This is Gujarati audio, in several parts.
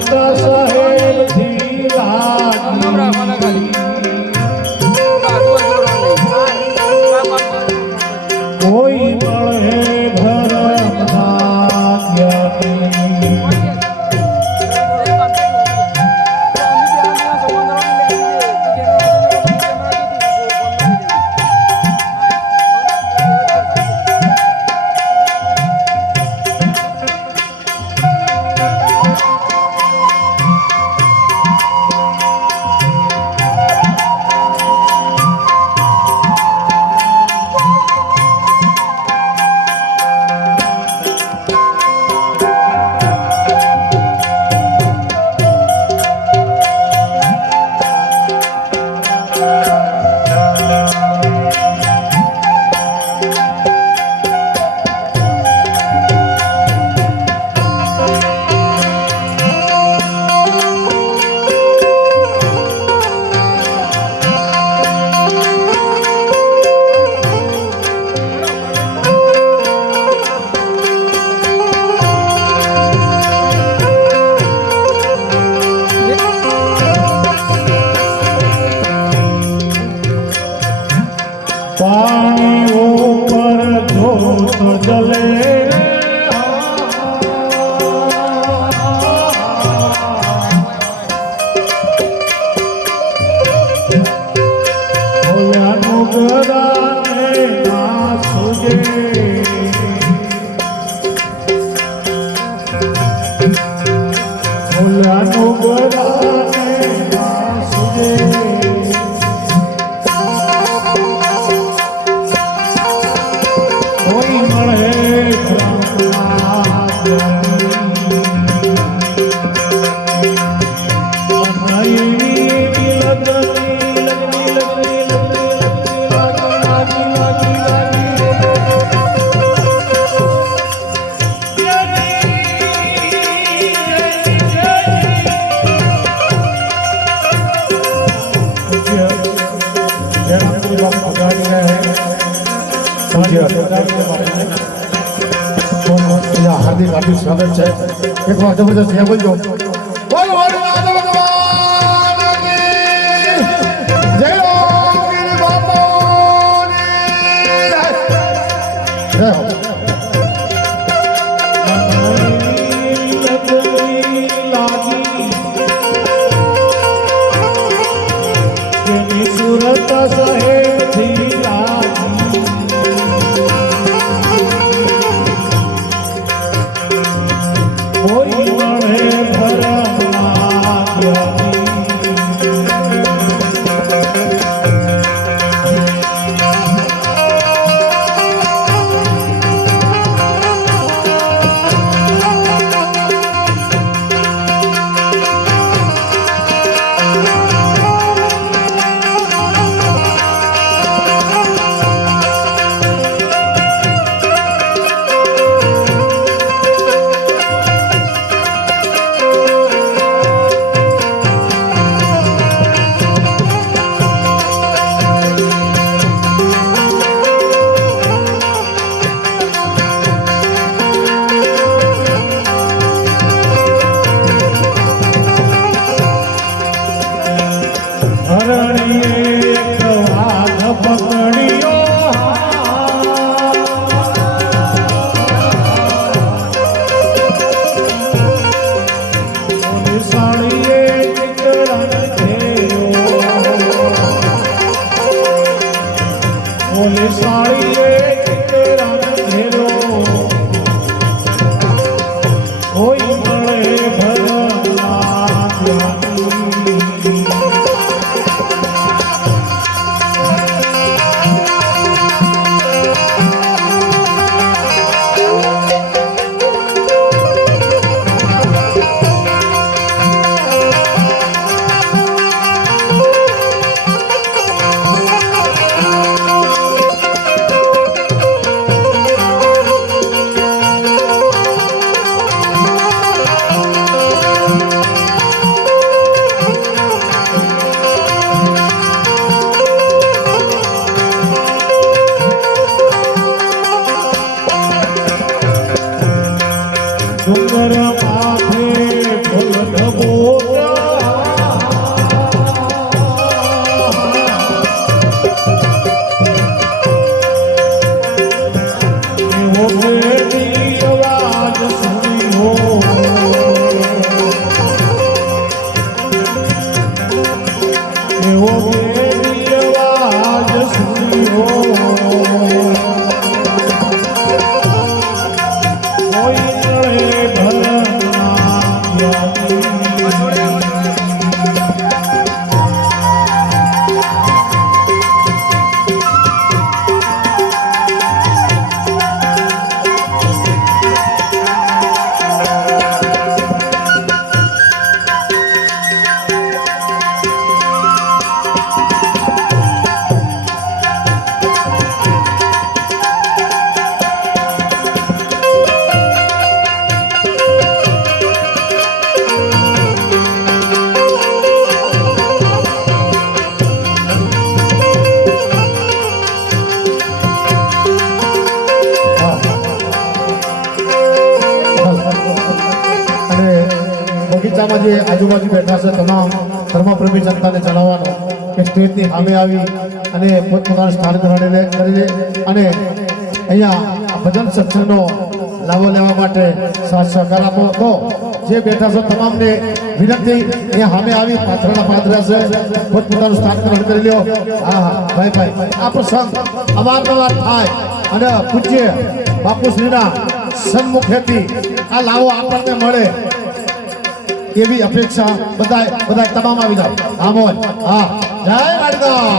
સુરતા સાહેબ થી લાગી કોઈ મળે ધર્મના જ્ઞાની પાણી ઉપર જોત જલે ઓલાનું ગરાને ના સુજે ઓલાનું ગરાને ના સુજે હાર્દિક હાર્દિક સ્વાગત છે. એક વાર જબરદસ્ત ત્યાં બોલજો સુરતા સાહેબ થી લાગી કોઈ મળે ધર્મના જ્ઞાની ચર્ચામાં જે આજુબાજુ બેઠા છે તમામ ધર્મપ્રેમી જનતાને જણાવવાનું કે સ્ટેજની સામે આવી અને પોતપોતાનું સ્થાન કરી લે અને અહીંયા આ ભજન સત્સંગનો લાભો લેવા માટે સાથ સહકાર આપો. તો જે બેઠા છે તમામને વિનંતી અહીંયા સામે આવી પાથરણા પાથર્યા છે પોતપોતાનું સ્થાન ગ્રહણ કરી લ્યો. હા હા ભાઈ આ પ્રસંગ અવારનવાર થાય અને પૂજ્ય બાપુશ્રીના સન્મુખેથી આ લાવો આપણને મળે એવી અપેક્ષા બધા તમામ આવી જાવ. હા મોજ હા જય માતા.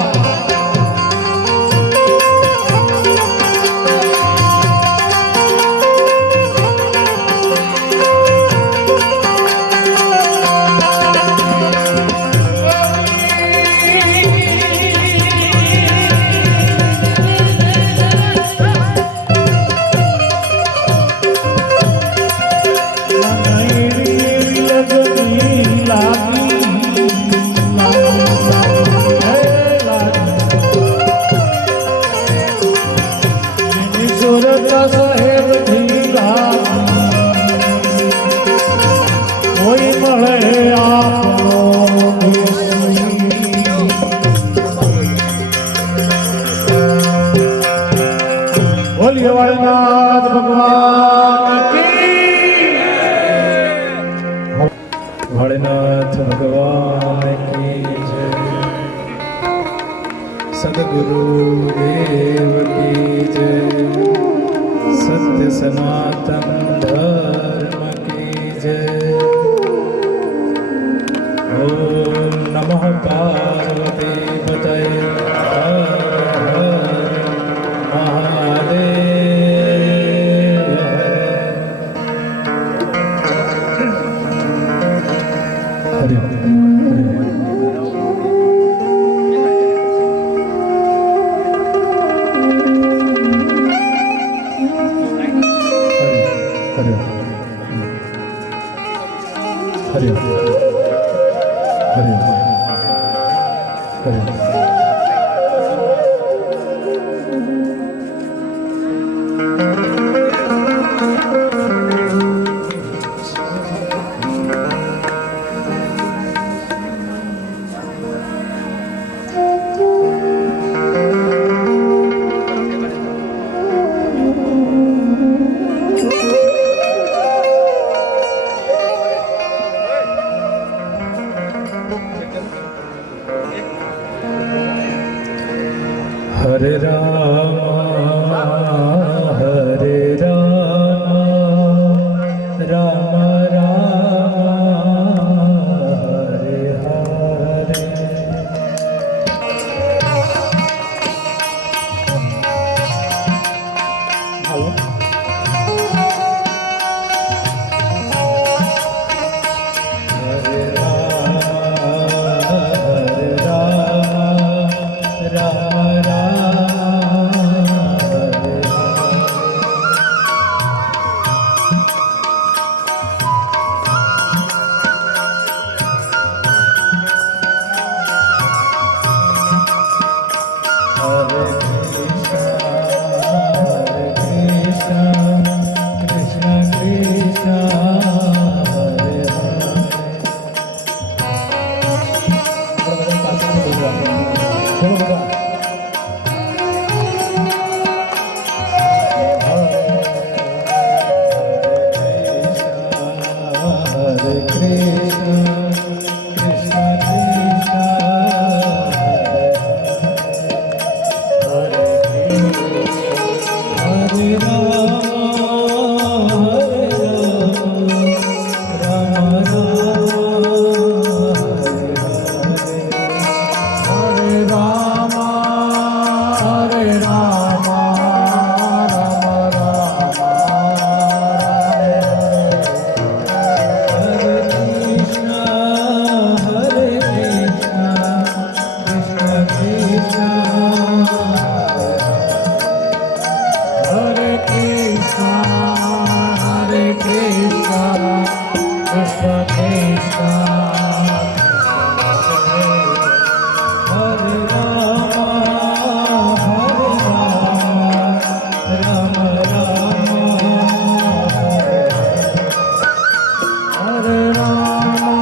વાળનાથ ભગવાન કી વાળનાથ ભગવાન કી જય. સદગુરુ દેવ કી જય. સત્ય સનાતન ધર્મ કી જય. ઓમ નમઃ Parvati પતય Har Har Mahadev. Hare Rama, Hare Rama, Rama Rama, Hare Hare. Hare Rama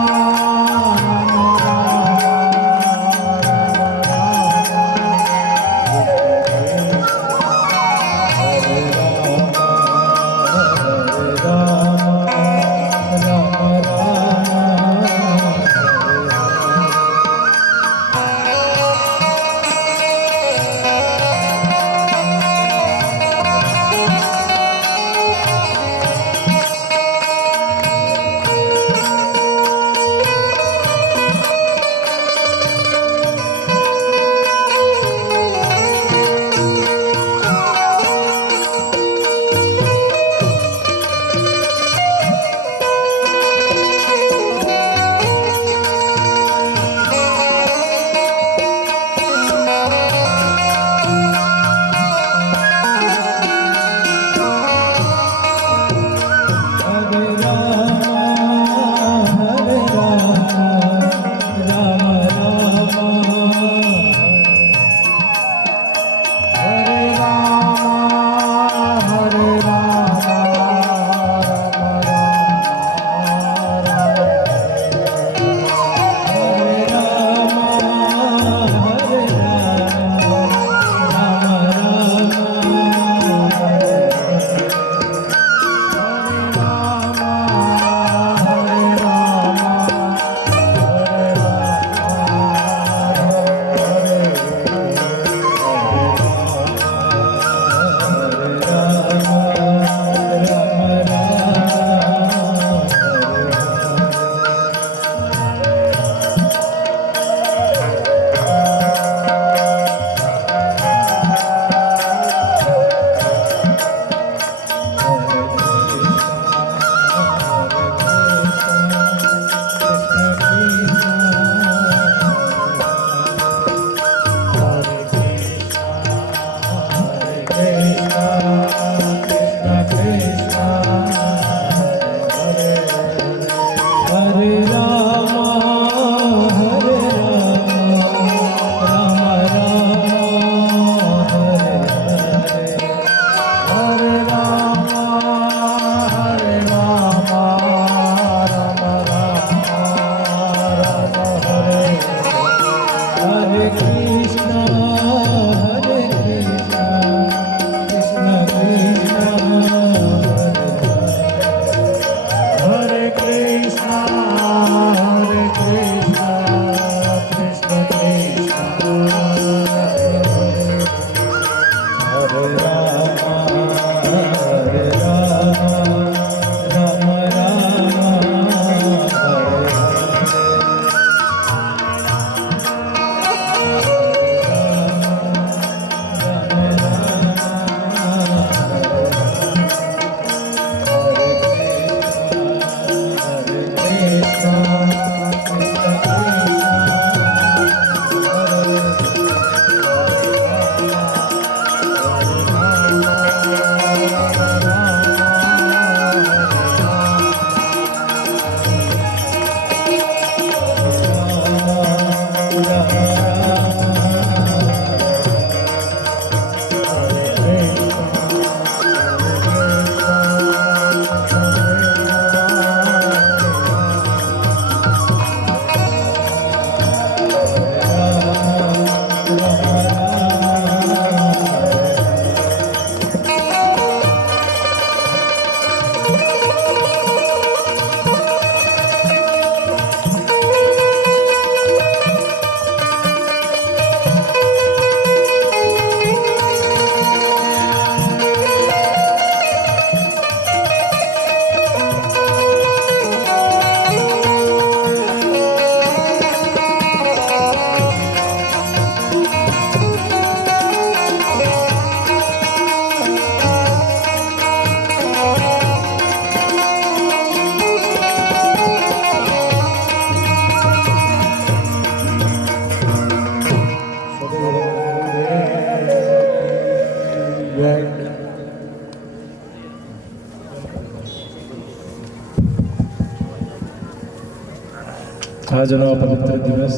આજનો આ પવિત્ર દિવસ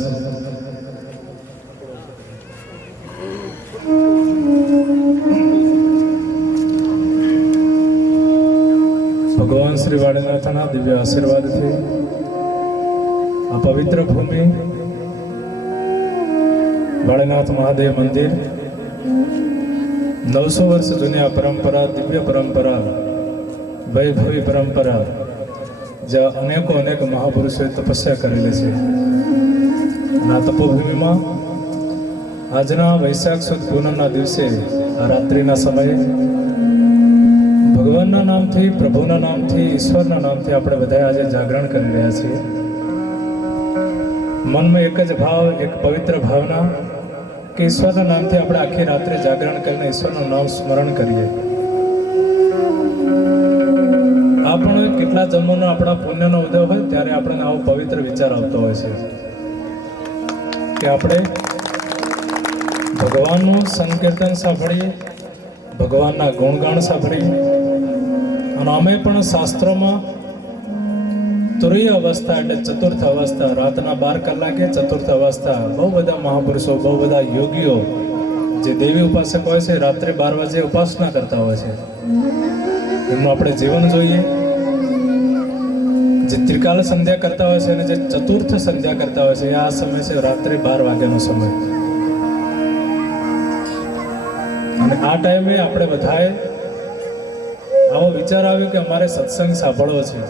ભગવાન શ્રી વાળીનાથના દિવ્ય આશીર્વાદથી આ પવિત્ર ભૂમિ વાળીનાથ મહાદેવ મંદિર 900 વર્ષ જૂની આ પરંપરા, દિવ્ય પરંપરા, વૈભવી પરંપરા, જ્યાં અનેક મહાપુરુષોએ તપસ્યા કરેલી છે. અને આ તપોભૂમિમાં આજના વૈશાખ સુદ પૂનમના દિવસે આ રાત્રિના સમયે ભગવાનના નામથી, પ્રભુના નામથી, ઈશ્વરના નામથી આપણે બધા આજે જાગરણ કરી રહ્યા છીએ. મનમાં એક જ ભાવ, એક પવિત્ર ભાવના કે ઈશ્વરના નામથી આપણે આખી રાત્રે જાગરણ કરીને ઈશ્વરનું નામ સ્મરણ કરીએ. આ પણ કેટલા જન્મોનો આપણા પુણ્યનો ઉદય હોય ત્યારે આપણને આવો પવિત્ર વિચાર આવતો હોય છે કે આપણે ભગવાનનું સંકીર્તન સાંભળીએ, ભગવાનના ગુણગાન સાંભળીએ. અને અમે પણ શાસ્ત્રોમાં તુરીય અવસ્થા એટલે ચતુર્થ અવસ્થા, રાતના 12 કલાકે ચતુર્થ અવસ્થા, બહુ બધા મહાપુરુષો, બહુ બધા યોગીઓ જે દેવી ઉપાસક હોય છે, રાત્રે 12 વાગે ઉપાસના કરતા હોય છે. એમનું આપણે જીવન જોઈએ. જે ત્રિકાલ સંધ્યા કરતા હોય છે અને જે ચતુર્થ સંધ્યા કરતા હોય છે, આ સમય છે રાત્રે 12 વાગ્યાનો સમય. અને આ ટાઈમે આપણે બધાએ આવો વિચાર આવ્યો કે અમારે સત્સંગ સાંભળવો છે.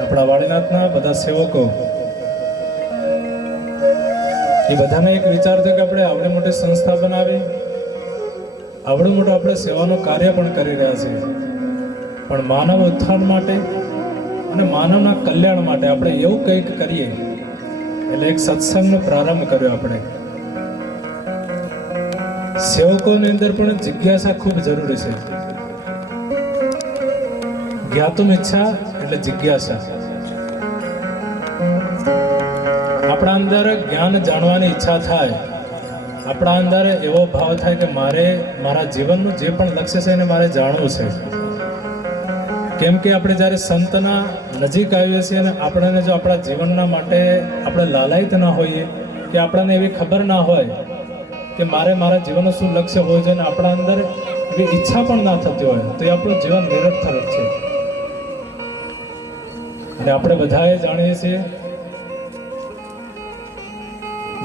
આપણા વાળીનાથના બધા સેવકો એ બધાને એક વિચાર થયો કે આપણે આવડી મોટી સંસ્થા બનાવી, આવડું મોટું આપણે સેવાનું કાર્ય પણ કરી રહ્યા છીએ, પણ માનવ ઉત્થાન માટે અને માનવના કલ્યાણ માટે આપણે એવું કંઈક કરીએ. એટલે એક સત્સંગનો પ્રારંભ કર્યો આપણે. સેવકોની અંદર પણ જિજ્ઞાસા ખૂબ જરૂરી છે. જ્ઞાતુમ ઈચ્છા એટલે જિજ્ઞાસા. આપણા અંદર જ્ઞાન જાણવાની ઈચ્છા થાય, આપણા અંદર એવો ભાવ થાય કે મારે મારા જીવનનું જે પણ લક્ષ્ય છે એને મારે જાણવું છે. કેમ કે આપણે જ્યારે સંતના નજીક આવીએ છીએ અને આપણને જો આપણા જીવનના માટે આપણે લાલાયિત ના હોઈએ, કે આપણને એવી ખબર ના હોય કે મારે મારા જીવનનું શું લક્ષ્ય હોવું જોઈએ, અને આપણા અંદર એવી ઈચ્છા પણ ના થતી હોય, તો એ આપણું જીવન નિરર્થક છે. અને આપણે બધાએ જાણીએ છીએ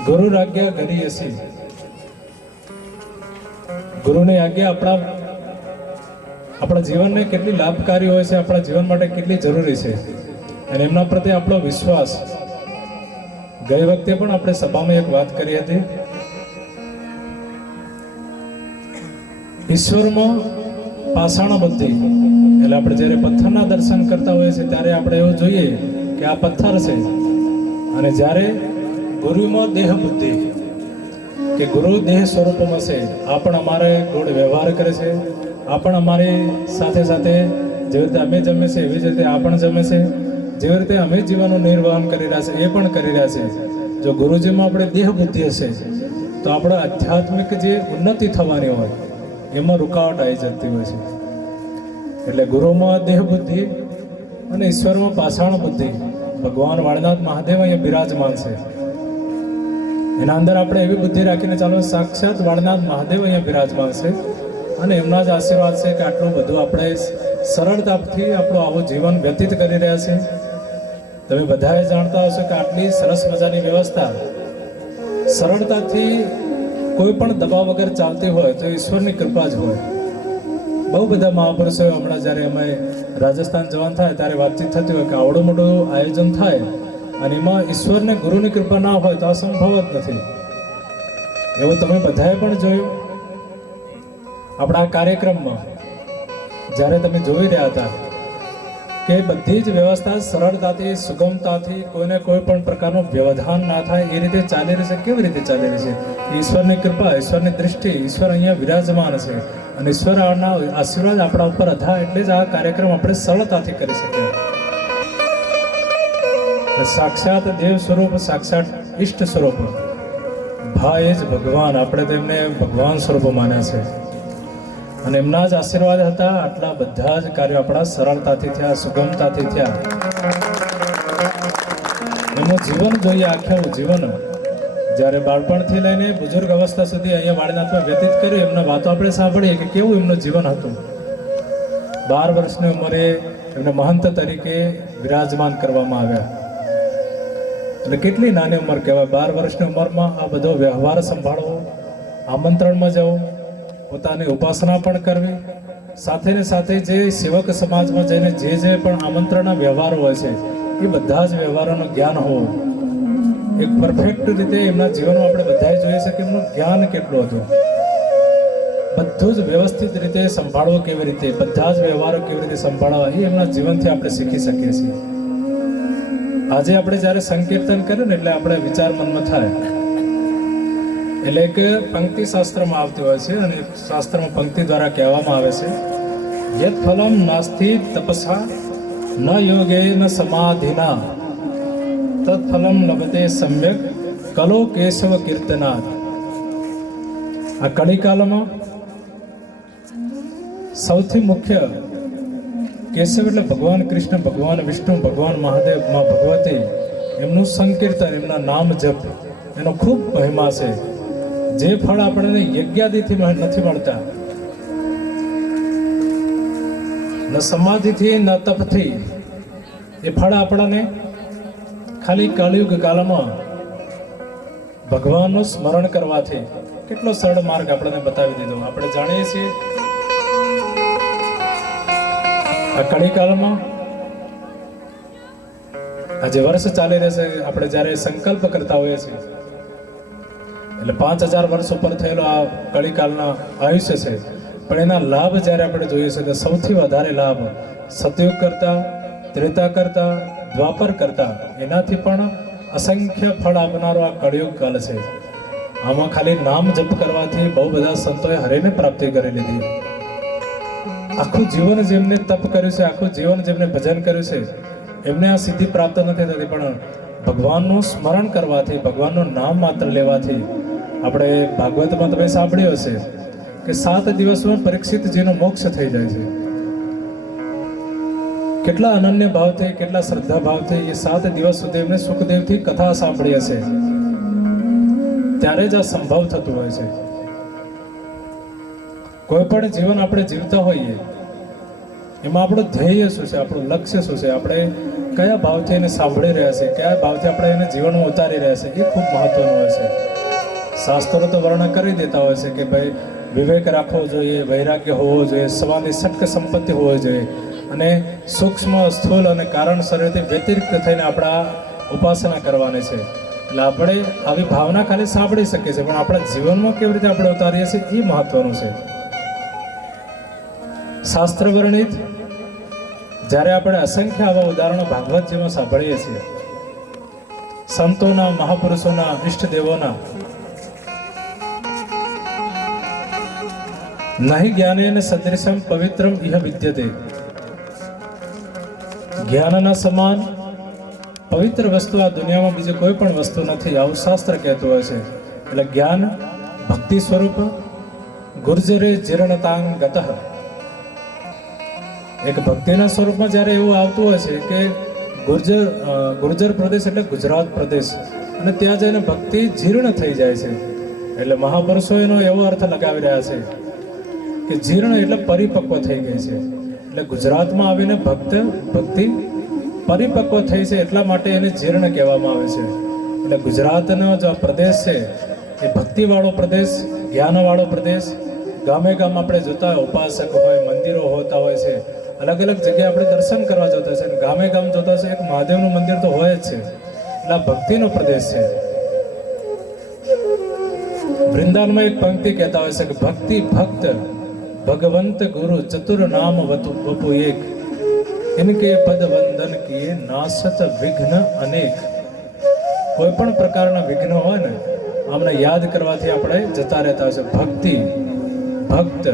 ગુરુ આજ્ઞા કરીએ છીએ. ગુરુની આજ્ઞા આપણા જીવનને કેટલી લાભકારી હોય છે, આપણા જીવન માટે કેટલી જરૂરી છે, અને એમના પ્રત્યે આપણો વિશ્વાસ. ગઈ વખતે પણ આપણે સભામાં એક વાત કરી હતી ઈશ્વરમાં પાષાણ બુદ્ધિ, એટલે આપણે જ્યારે પથ્થરના દર્શન કરતા હોઈએ છીએ ત્યારે આપણે એવું જોઈએ કે આ પથ્થર છે, અને જ્યારે ગુરુમાં દેહ બુદ્ધિ, કે ગુરુ દેહ સ્વરૂપમાં છે, આ પણ અમારે જોડે વ્યવહાર કરે છે, આ પણ અમારી સાથે સાથે જેવી રીતે અમે જમે છે એવી જ રીતે આ પણ જમે છે, જેવી રીતે અમે જીવનનું નિર્વહન કરી રહ્યા છે એ પણ કરી રહ્યા છે. જો ગુરુજીમાં આપણે દેહ બુદ્ધિ હશે તો આપણે આધ્યાત્મિક જે ઉન્નતિ થવાની હોય એમાં રૂકાવટ આવી જતી હોય છે. એટલે ગુરુમાં દેહ બુદ્ધિ અને ઈશ્વરમાં પાષાણ બુદ્ધિ, ભગવાન વાળનાથ મહાદેવ અહીંયા બિરાજમાન છે. એના અંદર આપણે એવી બુદ્ધિ રાખીને ચાલો, સાક્ષાત વાળનાથ મહાદેવ અહીંયા બિરાજમાન છે અને એમના જ આશીર્વાદ છે કે આટલું બધું આપણે સરળતાથી આપણું આવું જીવન વ્યતીત કરી રહ્યા છે. તમે બધાએ જાણતા હશો કે આટલી સરસ મજાની વ્યવસ્થા સરળતાથી કોઈ પણ દબાવ વગર ચાલતી હોય તો ઈશ્વરની કૃપા જ હોય. બહુ બધા મહાપુરુષો હમણાં જ્યારે અમે રાજસ્થાન જવાનું થાય ત્યારે વાતચીત થતી હોય કે આવડું મોટું આયોજન થાય અને એમાં ઈશ્વરને ગુરુની કૃપા ના હોય તો અસંભવ જ નથી. એવું તમે બધાએ પણ જોયું. આપણા કાર્યક્રમમાં જ્યારે તમે જોઈ રહ્યા હતા કે બધી જ વ્યવસ્થા સરળતાથી સુગમતાથી કોઈને કોઈ પણ પ્રકારનું વ્યવધાન ના થાય એ રીતે ચાલી રહી છે. કેવી રીતે ચાલી રહી છે? ઈશ્વરની કૃપા, ઈશ્વરની દૃષ્ટિ, ઈશ્વર અહીંયા વિરાજમાન છે અને ઈશ્વરના આશીર્વાદ આપણા ઉપર હતા એટલે જ આ કાર્યક્રમ આપણે સરળતાથી કરી શકીએ. સાક્ષાત દેવ સ્વરૂપ, સાક્ષાત ઈષ્ટ સ્વરૂપ, ભાઈ જ ભગવાન, આપણે તેમને ભગવાન સ્વરૂપ માન્યા છે અને એમના જ આશીર્વાદ હતા. આટલા બધા જ કાર્યો આપણા સરળતાથી થયા, સુગમતાથી થયા. એમનું જીવન જોઈએ, આખું જીવન જ્યારે બાળપણથી લઈને બુજુર્ગ અવસ્થા સુધી અહીંયા વાળનાથમાં વ્યતીત કર્યું. એમના વાતો આપણે સાંભળીએ કે કેવું એમનું જીવન હતું. 12 વર્ષની ઉંમરે એમને મહંત તરીકે વિરાજમાન કરવામાં આવ્યા. એટલે કેટલી નાની ઉંમર કહેવાય. 12 વર્ષની ઉંમરમાં આ બધો વ્યવહાર સંભાળવો, આમંત્રણમાં જવું, પોતાની ઉપાસના પણ કરવી, સાથે ને સાથે જે સેવક સમાજમાં જઈને જે પણ આમંત્રણના વ્યવહારો હોય છે એ બધા જ વ્યવહારોનું જ્ઞાન હોવું. એક પરફેક્ટ રીતે એમના જીવનમાં આપણે બધાએ જોઈએ છે કે એમનું જ્ઞાન કેટલું હતું. બધું જ વ્યવસ્થિત રીતે સંભાળવું કેવી રીતે, બધા જ વ્યવહારો કેવી રીતે સંભાળવા એ એમના જીવનથી આપણે શીખી શકીએ છીએ. આજે આપણે જ્યારે સંકીર્તન કર્યું ને એટલે આપણે વિચાર મનમાં થાય. એટલે એક પંક્તિ શાસ્ત્રમાં આવતી હોય છે અને શાસ્ત્રમાં પંક્તિ દ્વારા કહેવામાં આવે છે, યત ફલમ નાસ્તિ તપસા ન યોગે ન સમાધિના તત્ ફલમ લભતે સમ્યક કલો કેશવ કીર્તનાથ. આ કળીકાલમાં સૌથી મુખ્ય કેશવ એટલે ભગવાન કૃષ્ણ, ભગવાન વિષ્ણુ, ભગવાન મહાદેવ, માં ભગવતી, એમનું સંકીર્તન, એમના નામ જપ, એનો ખૂબ મહિમા છે. જે ફળ આપણને યજ્ઞાદિથી નથી મળતા, ન સમાધિથી ન તપથી, એ ફળ આપણને ખાલી કળિયુગ કાળમાં ભગવાનનું સ્મરણ કરવાથી કેટલો સરળ માર્ગ આપણને બતાવી દીધો. આપણે જાણીએ છીએ આ કળીકાળમાં આજે વર્ષ ચાલી રહેશે, આપણે જ્યારે સંકલ્પ કરતા હોઈએ છીએ એટલે 5000 વર્ષ ઉપર થયેલો આ કળીકાળના આયુષ્ય છે, પણ એના લાભ જ્યારે આપણે જોઈએ છે તો સૌથી વધારે લાભ સતયુગ કરતા, ત્રેતા કરતા, દ્વાપર કરતા એનાથી પણ અસંખ્ય ફળ આપનારો આ કળિયુગ કાળ છે. આમાં ખાલી નામ જપ કરવાથી બહુ બધા સંતોએ હરિને પ્રાપ્તિ કરી લીધી. આખું જીવન જેમને તપ કર્યું છે, આખું જીવન જેમને ભજન કર્યું છે, એમને આ સિદ્ધિ પ્રાપ્ત નથી થતી, પણ ભગવાનનું સ્મરણ કરવાથી, ભગવાનનું નામ માત્ર લેવાથી. આપણે ભાગવતમાં તમે સાંભળ્યું હશે કે 7 દિવસમાં પરીક્ષિતજીનો મોક્ષ થઈ જાય છે. કેટલા અનન્ય ભાવથી, કેટલા શ્રદ્ધા ભાવથી એ 7 દિવસ સુધી એમને સુખદેવથી કથા સાંભળી હશે, ત્યારે જ આ સંભવ થતું હોય છે. કોઈ પણ જીવન આપણે જીવતા હોઈએ એમાં આપણું ધ્યેય શું છે, આપણું લક્ષ્ય શું છે, આપણે કયા ભાવથી એને સાંભળી રહ્યા છે, કયા ભાવથી આપણે એને જીવનમાં ઉતારી રહ્યા છે, એ ખૂબ મહત્વનું હોય છે. શાસ્ત્રો તો વર્ણન કરી દેતા હોય છે કે ભાઈ વિવેક રાખવો જોઈએ, વૈરાગ્ય હોવો જોઈએ, સમાધિ સટક સંપત્તિ હોવી જોઈએ અને સૂક્ષ્મ, સ્થૂલ અને કારણ શરીરથી વ્યતિરિક્ત થઈને આપણા ઉપાસના કરવાની છે. એટલે આપણે આવી ભાવના ખાલી સાંભળી શકીએ છીએ, પણ આપણા જીવનમાં કેવી રીતે આપણે ઉતારીએ છીએ એ મહત્વનું છે. શાસ્ત્ર વર્ણિત જ્યારે આપણે અસંખ્ય આવા ઉદાહરણો ભાગવતજીમાં સાંભળીએ છીએ, સંતોના, મહાપુરુષોના, ઈષ્ટદેવોના, નહીં જ્ઞાનેન સદૃશમ પવિત્રમ ઇહ વિદ્યતે. જ્ઞાનના સમાન પવિત્ર વસ્તુ આ દુનિયામાં બીજી કોઈ પણ વસ્તુ નથી, આવું શાસ્ત્ર કહેતું હોય છે. એટલે જ્ઞાન ભક્તિ સ્વરૂપ ગુર્જરે જીર્ણતાંગ ગતઃ. એક ભક્તિના સ્વરૂપમાં જ્યારે એવું આવતું હોય છે કે ગુર્જર પ્રદેશ એટલે ગુજરાત પ્રદેશ, અને ત્યાં જઈને ભક્તિ જીર્ણ થઈ જાય છે. એટલે મહાપુરુષો એનો એવો અર્થ લગાવી રહ્યા છે કે જીર્ણ એટલે પરિપક્વ થઈ ગઈ છે. એટલે ગુજરાતમાં આવીને ભક્તિ પરિપક્વ થઈ છે, એટલા માટે એને જીર્ણ કહેવામાં આવે છે. એટલે ગુજરાતનો જો આ પ્રદેશ છે એ ભક્તિવાળો પ્રદેશ, જ્ઞાનવાળો પ્રદેશ. ગામે ગામ આપણે જોતા હોય, ઉપાસક હોય, મંદિરો હોતા હોય છે, અલગ અલગ જગ્યાએ આપણે દર્શન કરવા જતા છે. ગામે ગામ જોતા છે એક મહાદેવનું મંદિર તો હોય જ છે. એટલે આ ભક્તિનો પ્રદેશ છે. વૃંદાવનમાં એક પંક્તિ કહેતા હોય છે કે ભક્તિ ભક્ત ભગવંત ગુરુ ચતુર નામ વપુ એક, ઇનકે પદ વંદન કિએ નાસત વિઘ્ન અનેક. કોઈ પણ પ્રકારના વિઘ્ન હોય ને, આમને યાદ કરવાથી આપણે જતા રહેતા હોય છે. ભક્તિ, ભક્ત,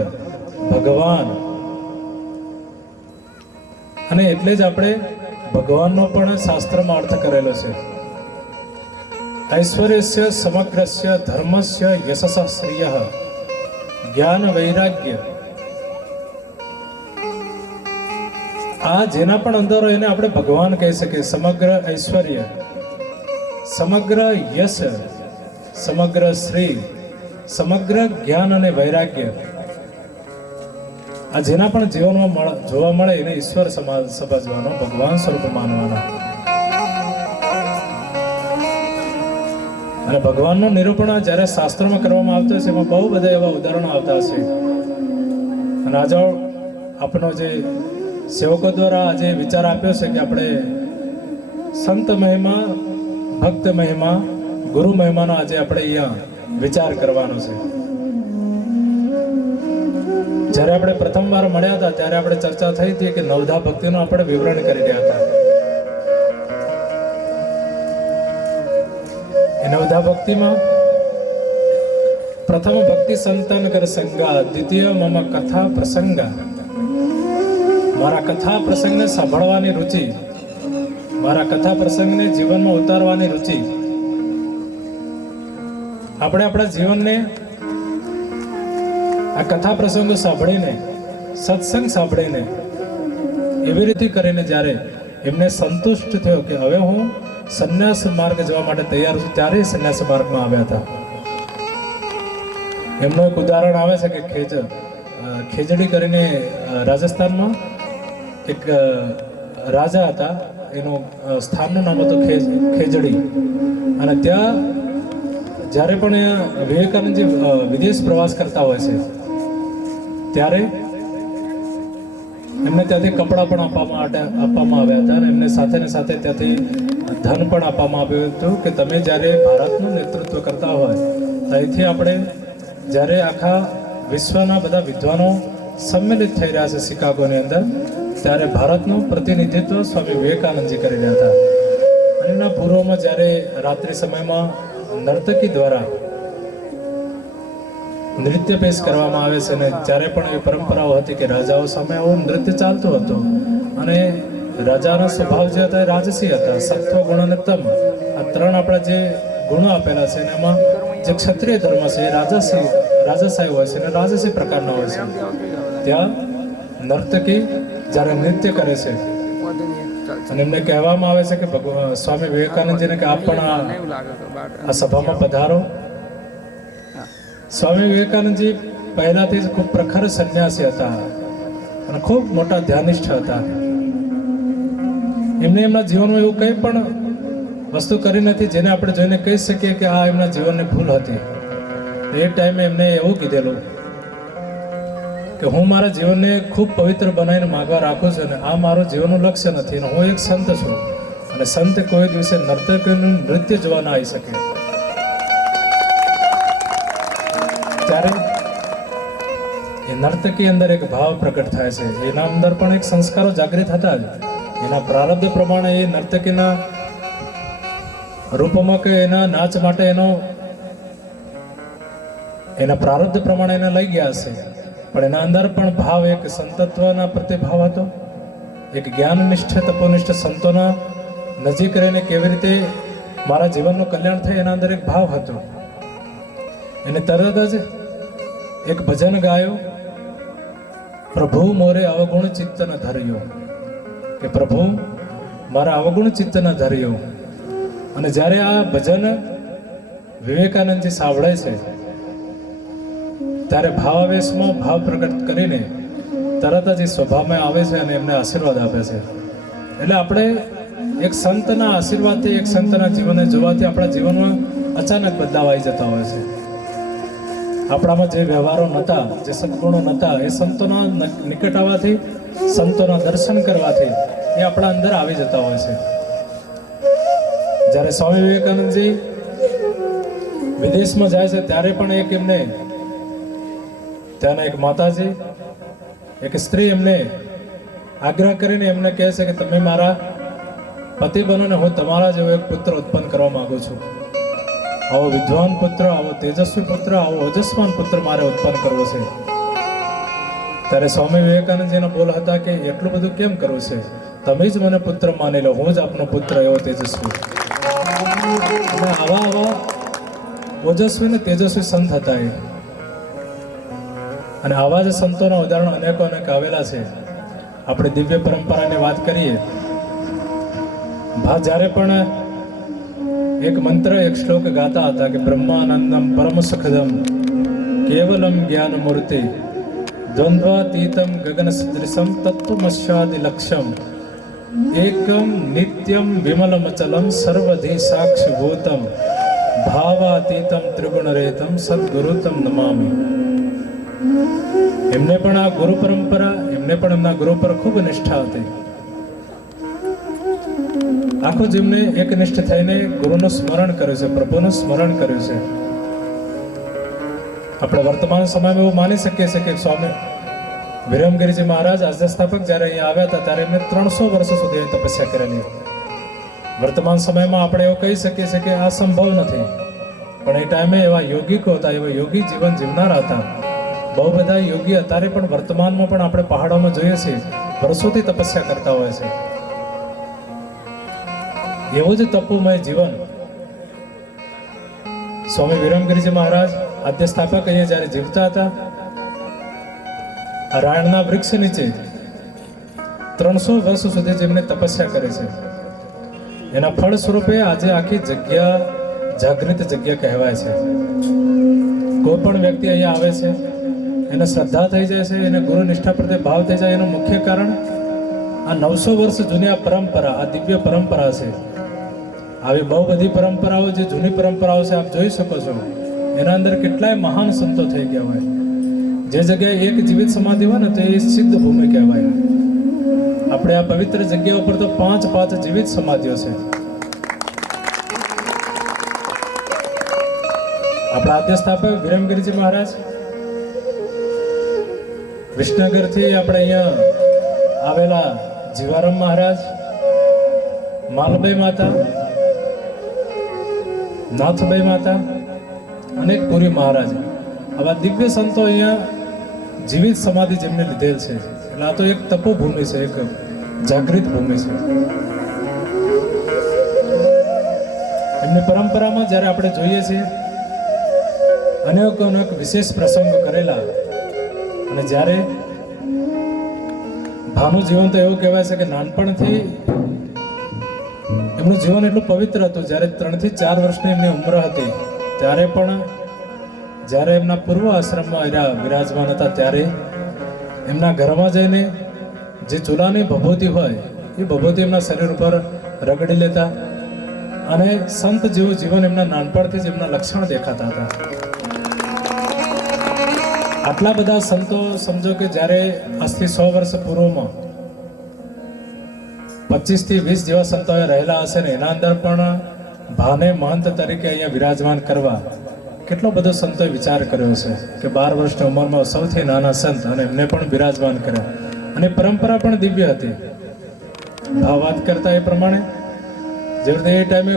ભગવાન. અને એટલે જ આપણે ભગવાનનો પણ શાસ્ત્રમાં અર્થ કરેલો છે. ઐશ્વર્યસ્ય સમગ્રસ્ય ધર્મસ્ય યશસ શ્રિય જ્ઞાન વૈરાગ્ય. આ જેના પણ અંદર હોય એને આપણે ભગવાન કહી શકીએ. સમગ્ર ઐશ્વર્ય, સમગ્ર યશ, સમગ્ર શ્રી, સમગ્ર જ્ઞાન અને વૈરાગ્ય, આ જેના પણ જીવનમાં જોવા મળે એને ઈશ્વર સમજવાનો, ભગવાન સ્વરૂપ માનવાના. અને ભગવાનનું નિરૂપણ જ્યારે શાસ્ત્રોમાં કરવામાં આવતું છે એમાં બહુ બધા એવા ઉદાહરણો આવતા છે. અને આજે આપનો જે સેવકો દ્વારા આજે વિચાર આપ્યો છે કે આપણે સંત મહિમા, ભક્ત મહિમા, ગુરુ મહિમાનો આજે આપણે અહીંયા વિચાર કરવાનો છે. જ્યારે આપણે પ્રથમવાર મળ્યા હતા ત્યારે આપણે ચર્ચા થઈ હતી કે નવધા ભક્તિનું આપણે વિવરણ કરી રહ્યા હતા. એ નવધા ભક્તિમાં પ્રથમ ભક્તિ સંતન કર સંગા, દ્વિતીય મમ કથા પ્રસંગા. મારા કથા પ્રસંગને સાંભળવાની રુચિ, મારા કથા પ્રસંગને જીવનમાં ઉતારવાની રુચિ. આપણે આપણા જીવનને આ કથા પ્રસંગો સાંભળીને, સત્સંગ સાંભળીને એવી રીતે કરીને જ્યારે એમને સંતુષ્ટ થયો કે હવે હું સંન્યાસ માર્ગ જવા માટે તૈયાર છું, ત્યારે સંન્યાસ માર્ગમાં આવ્યા હતા. એમનું એક ઉદાહરણ આવે છે કે ખેજડી કરીને રાજસ્થાનમાં એક રાજા હતા, એનું સ્થાનનું નામ હતું ખેજડી. અને ત્યાં જ્યારે પણ વિવેકાનંદજી વિદેશ પ્રવાસ કરતા હોય છે ત્યારે એમને ત્યાંથી કપડાં પણ આપવામાં આવ્યા હતા. અને એમને સાથે ને સાથે ત્યાંથી ધન પણ આપવામાં આવ્યું હતું કે તમે જ્યારે ભારતનું નેતૃત્વ કરતા હોય, અહીંથી આપણે જ્યારે આખા વિશ્વના બધા વિદ્વાનો સંમેલિત થઈ રહ્યા છે શિકાગોની અંદર, ત્યારે ભારતનું પ્રતિનિધિત્વ સ્વામી વિવેકાનંદજી કરી રહ્યા હતા. અને એના પૂર્વમાં જ્યારે રાત્રિ સમયમાં નર્તકી દ્વારા નૃત્ય પેશ કરવામાં આવે છે, અને જ્યારે પણ એ પરંપરાઓ હતી કે રાજાઓ સામે આવું નૃત્ય ચાલતું હતું. અને રાજાના સ્વભાવ જે હતા એ રાજસી હતા, સત્વ, ગુણ અને તમ. આ ત્રણ આપણા જે ગુણો આપેલા છે એમાં જે ક્ષત્રિય ધર્મ છે એ રાજસાઈ હોય છે અને રાજસી પ્રકારનો હોય છે. ત્યાં નર્તકી જ્યારે નૃત્ય કરે છે અને એમને કહેવામાં આવે છે કે સ્વામી વિવેકાનંદજીને કે આપ પણ આ સભામાં પધારો. સ્વામી વિવેકાનંદજી પહેલાથી જ ખૂબ પ્રખર સંન્યાસી હતા અને ખૂબ મોટા ધ્યાનિષ્ઠ હતા. એમને એમના જીવનમાં એવું કંઈ પણ વસ્તુ કરી નથી જેને આપણે જોઈને કહી શકીએ કે આ એમના જીવનની ભૂલ હતી. એ ટાઈમે એમને એવું કીધેલું કે હું મારા જીવનને ખૂબ પવિત્ર બનાવીને માગવા રાખું છું, અને આ મારું જીવનનું લક્ષ્ય નથી, અને હું એક સંત છું, અને સંત કોઈ દિવસે નર્તકનું નૃત્ય જોવા ના આવી શકે. ત્યારે એ નર્તકી અંદર એક ભાવ પ્રકટ થાય છે, એના અંદર પણ એક સંસ્કારો જાગૃત હતા જ. એના પ્રારબ્ધ પ્રમાણે એ નર્તકીના રૂપમાં કે એના નાચ માટે એના પ્રારબ્ધ પ્રમાણે એને લઈ ગયા હશે, પણ એના અંદર પણ ભાવ એક સંતત્વના પ્રત્યે ભાવ હતો, એક જ્ઞાનનિષ્ઠ તપોનિષ્ઠ સંતોના નજીક રહીને કેવી રીતે મારા જીવનનું કલ્યાણ થાય એના અંદર એક ભાવ હતો. એને તરત જ એક ભજન ગાયું, પ્રભુ મોરે અવગુણ ચિત્ત ન ધર્યો, કે પ્રભુ મારા અવગુણ ચિત્ત ન ધર્યો. અને જ્યારે આ ભજન વિવેકાનંદજી સાંભળે છે ત્યારે ભાવાવેશમાં ભાવ પ્રગટ કરીને તરત જ એ સ્વભાવમાં આવે છે અને એમને આશીર્વાદ આપે છે. એટલે આપણે એક સંતના આશીર્વાદથી, એક સંતના જીવનને જોવાથી આપણા જીવનમાં અચાનક બદલાવ આવી જતા હોય છે. આપણામાં જે વ્યવહારો નહોતા, જે સદગુણો નહોતા, એ સંતોના નિકટ આવવાથી, સંતોના દર્શન કરવાથી એ આપણા અંદર આવી જતા હોય છે. જ્યારે સ્વામી વિવેકાનંદજી વિદેશમાં જાય છે ત્યારે પણ એક એમને ત્યાંના એક માતાજી, એક સ્ત્રી એમને આગ્રહ કરીને એમને કહે છે કે તમે મારા પતિ બનો ને હું તમારા જેવો એક પુત્ર ઉત્પન્ન કરવા માંગુ છું. આવો વિદ્વાન પુત્ર, આવો તેજસ્વી પુત્ર, આવો ઓજસ્વાન પુત્ર મારે ઉત્પન્ન કરવો છે. ત્યારે સ્વામી વિવેકાનંદજીના બોલ હતા કે એટલું બધું કેમ કરવું છે, તમે જ મને પુત્ર માની લો, હું જ આપનો પુત્ર એવો તેજસ્વી. અને આવા ઓજસ્વી ને તેજસ્વી સંત હતા એ. અને આવા જ સંતોના ઉદાહરણ અનેક આવેલા છે. આપણે દિવ્ય પરંપરાની વાત કરીએ, જ્યારે પણ એક મંત્ર, એક શ્લોક ગાતા હતા કે બ્રહ્માનંદમ પરમ સુખદમ કેવલમ જ્ઞાન મૂર્તિ દ્વંદ્વાતીતમ ગગન સદૃશમ તત્વમસ્યાદિ લક્ષ્યમ એકમ નિત્યમ વિમલમચલમ સર્વધિ સાક્ષીભૂતમ ભાવાતીતમ ત્રિગુણરેતમ સદગુરુતમ નમામિ. એમને પણ આ ગુરુ પરંપરા, એમને પણ એમના ગુરુ પર ખૂબ નિષ્ઠા હતી. આખું જીવને એકનિષ્ઠ થઈને ગુરુનું સ્મરણ કર્યું છે, પ્રભુનું સ્મરણ કર્યું છે. આપણે વર્તમાન સમયમાં એવું માની શકીએ છીએ કે સ્વામી વિરમગીરીજી મહારાજ આજના સ્થાપક જ્યારે અહીંયા આવ્યા હતા ત્યારે એમને 300 વર્ષ સુધી અહીં તપસ્યા કરેલી. વર્તમાન સમયમાં આપણે એવું કહી શકીએ છીએ કે આ સંભવ નથી, પણ એ ટાઈમે એવા યોગિકો હતા, એવા યોગી જીવન જીવનારા હતા. બહુ બધા યોગી અત્યારે પણ વર્તમાનમાં પણ આપણે પહાડોમાં જોઈએ છીએ, વર્ષોથી તપસ્યા કરતા હોય છે. એવું જ તપોમય જીવન સ્વામી વિરમગીરીજી મહારાજ આદ્ય સ્થાપક અહીંયા જ્યારે જીવતા હતા, આ રાયણના વૃક્ષ નીચે 300 વર્ષ સુધી જેમને તપસ્યા કરે છે, એના ફળ સ્વરૂપે આજે આખી જગ્યા જાગૃત જગ્યા કહેવાય છે. કોઈ પણ વ્યક્તિ અહીંયા આવે છે, એને શ્રદ્ધા થઈ જાય છે, એને ગુરુ નિષ્ઠા પ્રત્યે ભાવ થઈ જાય. એનું મુખ્ય કારણ આ 900 વર્ષ જૂની આ પરંપરા, આ દિવ્ય પરંપરા છે. આવી બહુ બધી પરંપરાઓ, જે જૂની પરંપરાઓ છે, આપ જોઈ શકો છો, એના અંદર કેટલાય મહાન સંતો થઈ ગયા હોય. જે જગ્યાએ એક જીવિત સમાધિ હોય ને તો એ સિદ્ધ ભૂમિ કહેવાય. આપણે આ પવિત્ર જગ્યા ઉપર તો 5 જીવિત સમાધિઓ છે. આપણા આદ્ય સ્થાપક વિરમગીરીજી મહારાજ વિસનગરથી આપણે અહીંયા આવેલા જીવારામ મહારાજ, માલબાઈ માતા, નાથબાઈ માતા અને પુરી મહારાજ, આવા દિવ્ય સંતો અહીંયા જીવિત સમાધિ જેમને લીધેલ છે. એટલે આ તો એક તપોભૂમિ છે, એક જાગૃત ભૂમિ છે. એમની પરંપરામાં જ્યારે આપણે જોઈએ છીએ અનેક વિશેષ પ્રસંગો કરેલા. અને જ્યારે ભાનું જીવન તો એવું કહેવાય છે કે નાનપણથી એમનું જીવન એટલું પવિત્ર હતું. જ્યારે 3 થી 4 વર્ષની એમની ઉંમર હતી ત્યારે પણ જ્યારે એમના પૂર્વ આશ્રમમાં વિરાજમાન હતા ત્યારે એમના ઘરમાં જઈને જે ચૂલાની ભભૂતિ હોય એ ભભૂતિ એમના શરીર ઉપર રગડી લેતા અને સંત જેવું જીવન એમના નાનપણથી જ એમના લક્ષણ દેખાતા હતા. આટલા બધા સંતો સમજો કે જ્યારે આજથી 100 વર્ષ પૂર્વમાં 25 થી 20 જેવા સંતો રહેલા હશે ને એના અંદર પણ ભાને મહંત તરીકે અહીંયા વિરાજમાન કરવા કેટલો બધો સંતોએ વિચાર કર્યો છે કે 12 વર્ષની ઉંમરમાં સૌથી નાના સંત અને એમને પણ બિરાજમાન કર્યા. અને પરંપરા પણ દિવ્ય હતી. ભાવ વાત કરતા એ પ્રમાણે જે રીતે એ ટાઈમે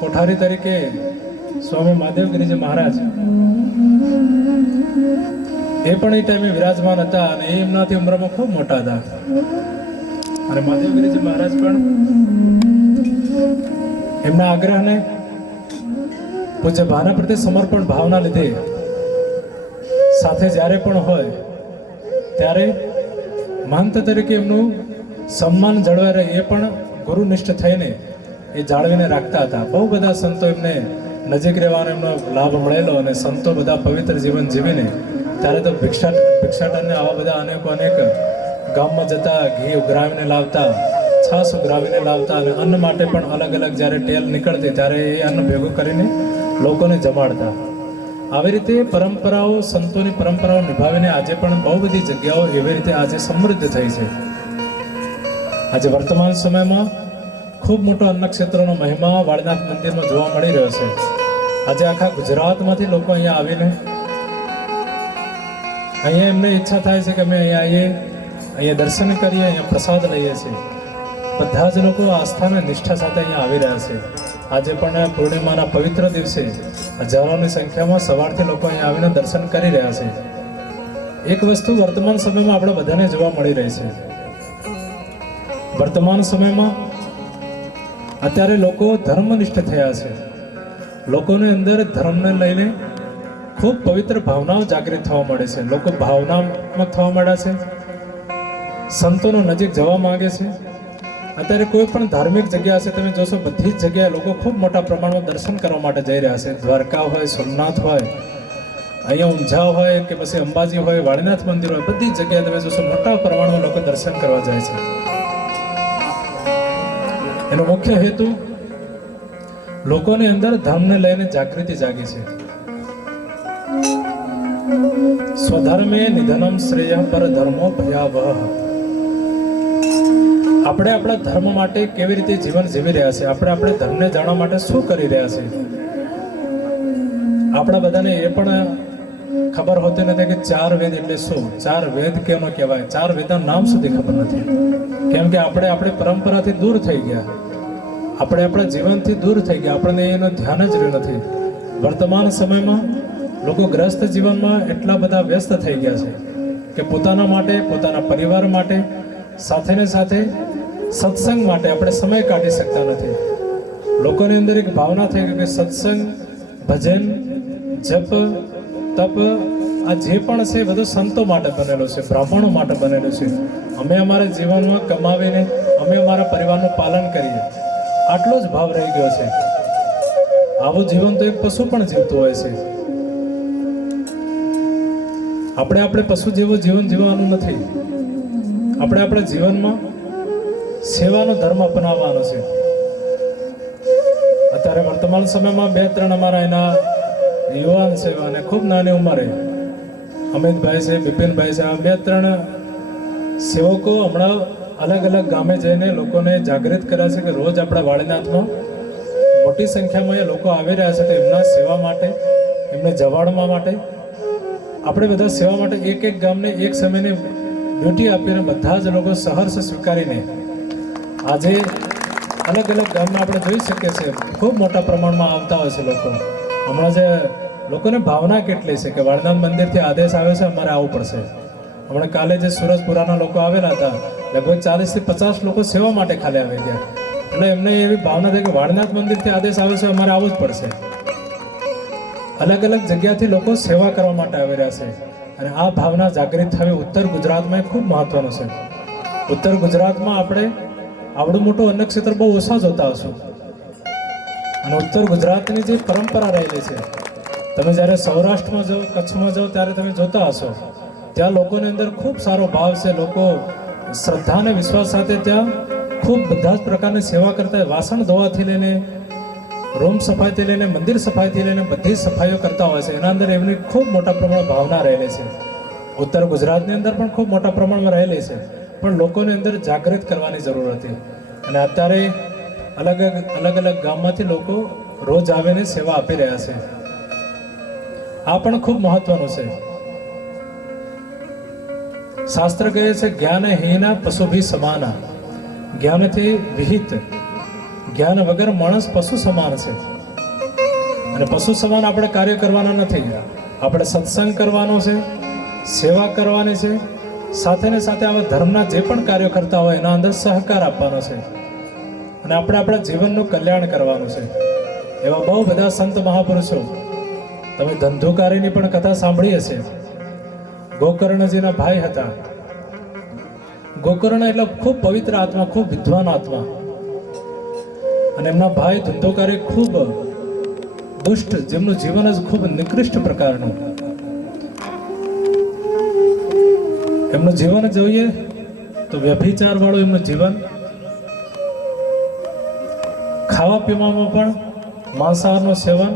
કોઠારી તરીકે સ્વામી મહાદેવગીરીજી મહારાજ એ પણ એ ટાઈમે વિરાજમાન હતા અને એ એમનાથી ઉંમરમાં ખૂબ મોટા હતા. અને મહાદેવગીરીજી મહારાજ પણ એમના આગ્રહને પૂજ્ય ભાના પ્રત્યે સમર્પણ ભાવના લીધે સાથે જ્યારે પણ હોય ત્યારે મહંત તરીકે એમનું સન્માન જળવાઈ રહે એ પણ ગુરુનિષ્ઠ થઈને એ જાળવીને રાખતા હતા. બહુ બધા સંતો એમને નજીક રહેવાનો એમનો લાભ મળેલો અને સંતો બધા પવિત્ર જીવન જીવીને ત્યારે તો ભિક્ષાટનને આવા બધા અનેક ગામમાં જતા, ઘી ઉઘરાવીને લાવતા, છાશ ઉઘરાવીને લાવતા અને અન્ન માટે પણ અલગ અલગ જ્યારે ટેલ નીકળતી ત્યારે એ અન્ન ભેગું કરીને લોકોને જમાડતા. આવી રીતે પરંપરાઓ, સંતોની પરંપરાઓ નિભાવીને આજે પણ બહુ બધી જગ્યાઓ એવી રીતે આજે સમૃદ્ધ થઈ છે. આજે વર્તમાન સમયમાં ખૂબ મોટો અન્નક્ષેત્રનો મહિમા વાળનાથ મંદિરમાં જોવા મળી રહ્યો છે. આજે આખા ગુજરાતમાંથી લોકો અહીંયા આવીને અહીંયા એમને ઈચ્છા થાય છે કે અમે અહીંયા દર્શન કરીએ, અહીંયા પ્રસાદ લઈએ છીએ. બધા જ લોકો આસ્થાના નિષ્ઠા સાથે અહીંયા આવી રહ્યા છે. આજે પણ પૂર્ણિમાના પવિત્ર દિવસે હજારોની સંખ્યામાં સવારથી લોકો અહીંયા આવીને દર્શન કરી રહ્યા છે. એક વસ્તુ વર્તમાન સમયમાં આપણે બધાને જોવા મળી રહી છે. વર્તમાન સમયમાં અત્યારે લોકો ધર્મનિષ્ઠ થયા છે. લોકોની અંદર ધર્મને લઈને ખૂબ પવિત્ર ભાવનાઓ જાગૃત થવા મળે છે. લોકો ભાવનાત્મક થવા માંડ્યા છે. સંતોનો નજીક જવા માંગે છે. અત્યારે કોઈ પણ ધાર્મિક જગ્યા હશે તમે જોશો બધી જ જગ્યાએ લોકો ખૂબ મોટા પ્રમાણમાં દર્શન કરવા માટે જઈ રહ્યા છે. દ્વારકા હોય, સોમનાથ હોય, અહીંયા ઊંઝા હોય કે પછી અંબાજી હોય, વાળીનાથ મંદિર હોય, બધી જ જગ્યાએ તમે જોશો મોટા પ્રમાણમાં લોકો દર્શન કરવા જાય છે. એનો મુખ્ય હેતુ લોકોની અંદર ધર્મને લઈને જાગૃતિ જાગી છે. સ્વધર્મે નિધનમ શ્રેય પર ધર્મો ભયાવહ. આપણે આપણા ધર્મ માટે કેવી રીતે જીવન જીવી રહ્યા છે, આપણે ધર્મને જાણવા માટે શું કરી રહ્યા છે. આપણા બધાને એ પણ ખબર હોતી નથી કે 4 વેદ એટલે શું, 4 વેદ કેમ કહેવાય, 4 વેદના નામ સુધી ખબર નથી. કેમ કે આપણે આપણી પરંપરાથી દૂર થઈ ગયા, આપણે આપણા જીવનથી દૂર થઈ ગયા, આપણને એનું ધ્યાન જ રહ્યું નથી. વર્તમાન સમયમાં લોકો ગ્રસ્ત જીવનમાં એટલા બધા વ્યસ્ત થઈ ગયા છે કે પોતાના માટે, પોતાના પરિવાર માટે, સાથે ને સાથે સત્સંગ માટે આપણે સમય કાઢી શકતા નથી. લોકોની અંદર એક ભાવના થઈ ગઈ કે સત્સંગ, ભજન, જપ, તપ આ જે પણ છે બધું સંતો માટે બનેલું છે, બ્રાહ્મણો માટે બનેલું છે. અમે અમારા જીવનમાં કમાવીને અમે અમારા પરિવારનું પાલન કરીએ, આટલો જ ભાવ રહી ગયો છે. આવું જીવન તો એક પશુ પણ જીવતું હોય છે. આપણે પશુ જેવું જીવન જીવવાનું નથી. આપણે આપણા જીવનમાં સેવાનો ધર્મ અપનાવવાનો છે. અત્યારે વર્તમાન સમયમાં 2-3 અમારા એના યુવાન છે અને ખૂબ નાની ઉંમરે અમિતભાઈ છે, બિપિનભાઈ છે, આ 2-3 સેવકો હમણાં અલગ અલગ ગામે જઈને લોકોને જાગૃત કર્યા છે કે રોજ આપણા વાળીનાથમાં મોટી સંખ્યામાં એ લોકો આવી રહ્યા છે. તો એમના સેવા માટે, એમને જવાડવા માટે, આપણે બધા સેવા માટે એક ગામને એક સમયની ડ્યુટી આપીને બધા જ લોકો સહર્ષ સ્વીકારીને આજે અલગ અલગ ગામમાં આપણે જોઈ શકીએ છીએ ખૂબ મોટા પ્રમાણમાં આવતા હોય છે લોકો. હમણાં જે લોકોને ભાવના કેટલી છે કે વાળનાથ મંદિરથી આદેશ આવ્યો છે અમારે આવવું પડશે. હમણાં કાલે જે સુરજપુરાના લોકો આવેલા હતા લગભગ 40 થી 50 લોકો સેવા માટે ખાલી આવી ગયા. એટલે એમને એવી ભાવના થઈ કે વાળનાથ મંદિરથી આદેશ આવ્યો છે અમારે આવવું જ પડશે. અલગ અલગ જગ્યાથી લોકો સેવા કરવા માટે આવી રહ્યા છે. અને આ ભાવના જાગૃત થવી ઉત્તર ગુજરાતમાં ખૂબ મહત્વનું છે. ઉત્તર ગુજરાતમાં આપણે આવડું મોટું અન્નક્ષેત્ર બહુ ઓછા જોતા હશું. અને ઉત્તર ગુજરાતની જે પરંપરા રહેલી છે, તમે જ્યારે સૌરાષ્ટ્રમાં જાઓ, કચ્છમાં જાઓ ત્યારે તમે જોતા હશો ત્યાં લોકોની અંદર ખૂબ સારો ભાવ છે. લોકો શ્રદ્ધા અને વિશ્વાસ સાથે ત્યાં ખૂબ બધા જ પ્રકારની સેવા કરતા, વાસણ ધોવાથી લઈને રૂમ સફાઈથી લઈને મંદિર સફાઈથી લઈને બધી સફાઈઓ કરતા હોય છે. એના અંદર એમની ખૂબ મોટા પ્રમાણમાં ભાવના રહેલી છે. ઉત્તર ગુજરાતની અંદર પણ ખૂબ મોટા પ્રમાણમાં રહેલી છે, પણ લોકોની અંદર જાગૃત કરવાની જરૂર હતી. અને અત્યારે અલગ અલગ ગામમાંથી લોકો રોજ આવીને સેવા આપી રહ્યા છે. આ પણ ખૂબ મહત્વનું છે. શાસ્ત્ર કહે છે જ્ઞાન હીના પશુભી સમાના. જ્ઞાનથી વિહિત, જ્ઞાન વગર માણસ પશુ સમાન છે. અને પશુ સમાન આપણે કાર્ય કરવાના નથી. આપણે સત્સંગ કરવાનો છે, સેવા કરવાની છે, સાથે ને સાથે આવા ધર્મના જે પણ કાર્યો કરતા હોય એના અંદર સહકાર આપવાનો છે અને આપણે આપણા જીવનનું કલ્યાણ કરવાનું છે. એવા બહુ બધા સંત મહાપુરુષો, તમે ધંધુકારીની પણ કથા સાંભળી હશે. ગોકર્ણજીના ભાઈ હતા. ગોકર્ણ એટલે ખૂબ પવિત્ર આત્મા, ખૂબ વિદ્વાન આત્મા, અને એમના ભાઈ ધંધુકારી ખૂબ દુષ્ટ, જેમનું જીવન જ ખૂબ નિકૃષ્ટ પ્રકારનું. એમનું જીવન જોઈએ તો વ્યભિચાર વાળું એમનું જીવન. ખાવા પીવામાં પણ માંસાહારનું સેવન.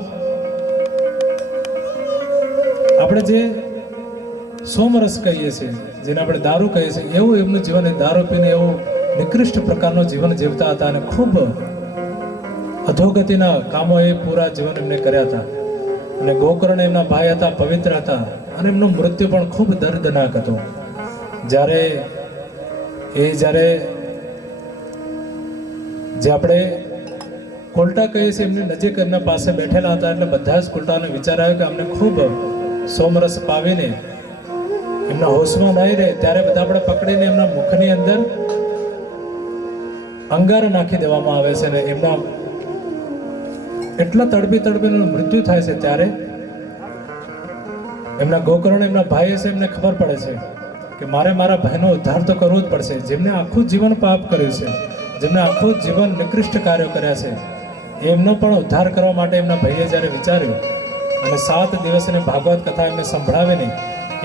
આપણે જે સોમરસ કહીએ છીએ, જેને આપણે દારૂ કહીએ છીએ, એવું એમનું જીવન, દારૂ પીને એવું નિકૃષ્ટ પ્રકારનું જીવન જીવતા હતા અને ખૂબ અધોગતિના કામો એ પૂરા જીવન એમને કર્યા હતા. અને ગોકર્ણ એમના ભાઈ હતા, પવિત્ર હતા, અને એમનું મૃત્યુ પણ ખૂબ દર્દનાક હતું. જ્યારે જે આપણે કોલટા કહીએ છીએ એમની નજીક એમના પાસે બેઠેલા હતા, એટલે બધા જ કોલટાને વિચાર આવ્યો કે અમને ખૂબ સોમરસ પાવીને એમના હોશમાં નહીં રહે ત્યારે બધા આપણે પકડીને એમના મુખની અંદર અંગારો નાખી દેવામાં આવે છે. ને એમના એટલા તડબીનું મૃત્યુ થાય છે. ત્યારે એમના ગોકર્ણ, એમના ભાઈ છે, એમને ખબર પડે છે કે મારે મારા ભાઈનો ઉદ્ધાર તો કરવો જ પડશે. જેમને આખું જીવન પાપ કર્યું છે, જેમને આખું જીવન નિકૃષ્ટ કાર્યો કર્યા છે, એમનો પણ ઉદ્ધાર કરવા માટે એમના ભાઈએ જ્યારે વિચાર્યું અને 7 દિવસની ભાગવત કથા એમને સંભળાવીને,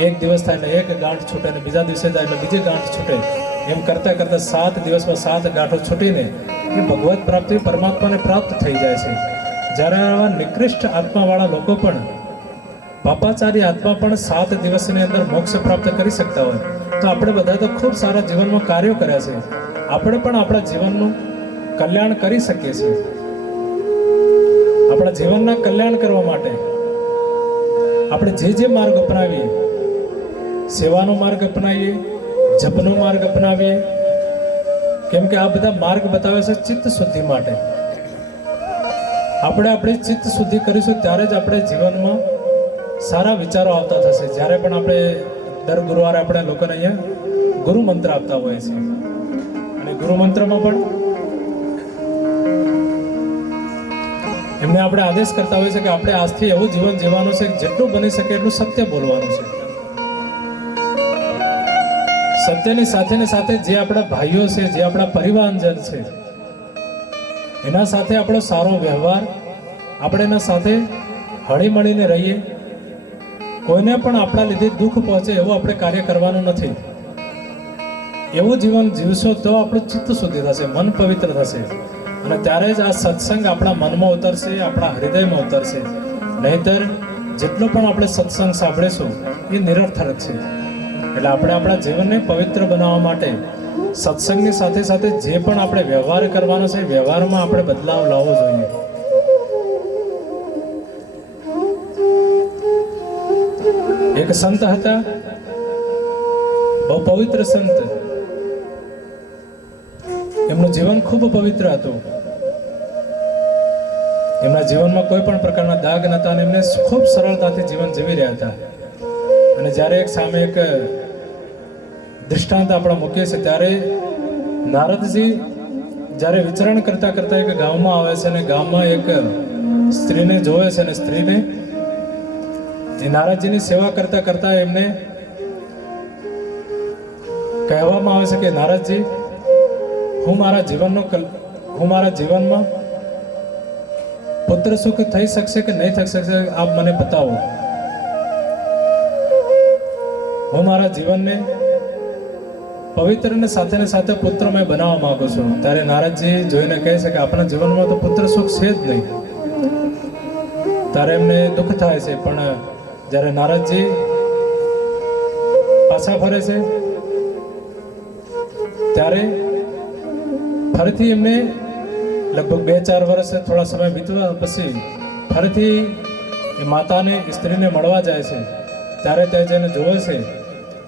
એક દિવસ થાય એટલે એક ગાંઠ છૂટે અને બીજા દિવસે જાય એટલે બીજી ગાંઠ છૂટે, એમ કરતાં કરતાં 7 દિવસમાં 7 ગાંઠો છૂટીને એ ભગવત પ્રાપ્તિ, પરમાત્માને પ્રાપ્ત થઈ જાય છે. જ્યારે આવા નિકૃષ્ટ આત્માવાળા લોકો પણ, પાપાચારી આત્મા પણ 7 દિવસની અંદર મોક્ષ પ્રાપ્ત કરી શકતા હોય, તો આપણે બધા તો ખૂબ સારા જીવનમાં કાર્યો કર્યા છે. આપણે પણ આપણા જીવનનું કલ્યાણ કરી શકીએ છીએ. આપણા જીવનના કલ્યાણ કરવા માટે આપણે જે માર્ગ અપનાવીએ, સેવાનો માર્ગ અપનાવીએ, જપનો માર્ગ અપનાવીએ, કેમ કે આ બધા માર્ગ બતાવે છે ચિત્ત શુદ્ધિ માટે. આપણે આપણી ચિત્ત શુદ્ધિ કરીશું ત્યારે જ આપણે જીવનમાં સારા વિચારો આવતા થશે. જ્યારે પણ આપણે દર ગુરુવારે આપણે લોકોને અહીંયા ગુરુ મંત્ર આપતા હોઈએ છીએ, અને ગુરુ મંત્રમાં પણ એમને આપણે આદેશ કરતા હોઈએ છીએ કે આપણે આજથી એવું જીવન જીવવાનું છે, જેટલું બની શકે એટલું સત્ય બોલવાનું છે. સત્યની સાથે ને સાથે જે આપણા ભાઈઓ છે, જે આપણા પરિવારજન છે, એના સાથે આપણો સારો વ્યવહાર, આપણે એના સાથે હળી મળીને રહીએ. કોઈને પણ આપણા લીધે દુઃખ પહોંચે એવું આપણે કાર્ય કરવાનું નથી. એવું જીવન જીવશો તો આપણું ચિત્ત શુદ્ધિ થશે, મન પવિત્ર થશે, અને ત્યારે જ આ સત્સંગ આપણા મનમાં ઉતરશે, આપણા હૃદયમાં ઉતરશે. નહીંતર જેટલો પણ આપણે સત્સંગ સાંભળીશું એ નિરર્થક છે. એટલે આપણે આપણા જીવનને પવિત્ર બનાવવા માટે સત્સંગની સાથે સાથે જે પણ આપણે વ્યવહાર કરવાનો છે, વ્યવહારમાં આપણે બદલાવ લાવવો જોઈએ. એક સંત હતા, બહુ પવિત્ર સંત. એમનું જીવન ખૂબ પવિત્ર હતું. એમના જીવનમાં કોઈ પણ પ્રકારના દાગ નહોતા અને એમને ખૂબ સરળતાથી જીવન જીવી રહ્યા હતા. અને જ્યારે એક સામે એક દૃષ્ટાંત આપણે મૂકીએ છીએ, ત્યારે નારદજી જ્યારે વિચરણ કરતા કરતા એક ગામમાં આવે છે અને ગામમાં એક સ્ત્રીને જોવે છે, અને સ્ત્રીને એ નારદજીની સેવા કરતા કરતા એમને કહેવામાં આવે છે કે નારદજી, હું મારા જીવનમાં પુત્ર સુખ થઈ શકશે કે નહીં થઈ શકશે, આપ મને બતાવો. હું મારા જીવનને પવિત્ર ને સાથે પુત્રમય બનાવવા માંગુ છું. ત્યારે નારદજી જોઈને કહે છે કે આપણા જીવનમાં તો પુત્ર સુખ છે જ નહીં. ત્યારે એમને દુઃખ થાય છે. પણ જ્યારે નારદજી પાછા ફરે છે ત્યારે ફરીથી એમને લગભગ 2-4 વર્ષ થોડા સમય વીતવા પછી ફરીથી એ માતાને સ્ત્રીને મળવા જાય છે ત્યારે ત્યાં જઈને જોવે છે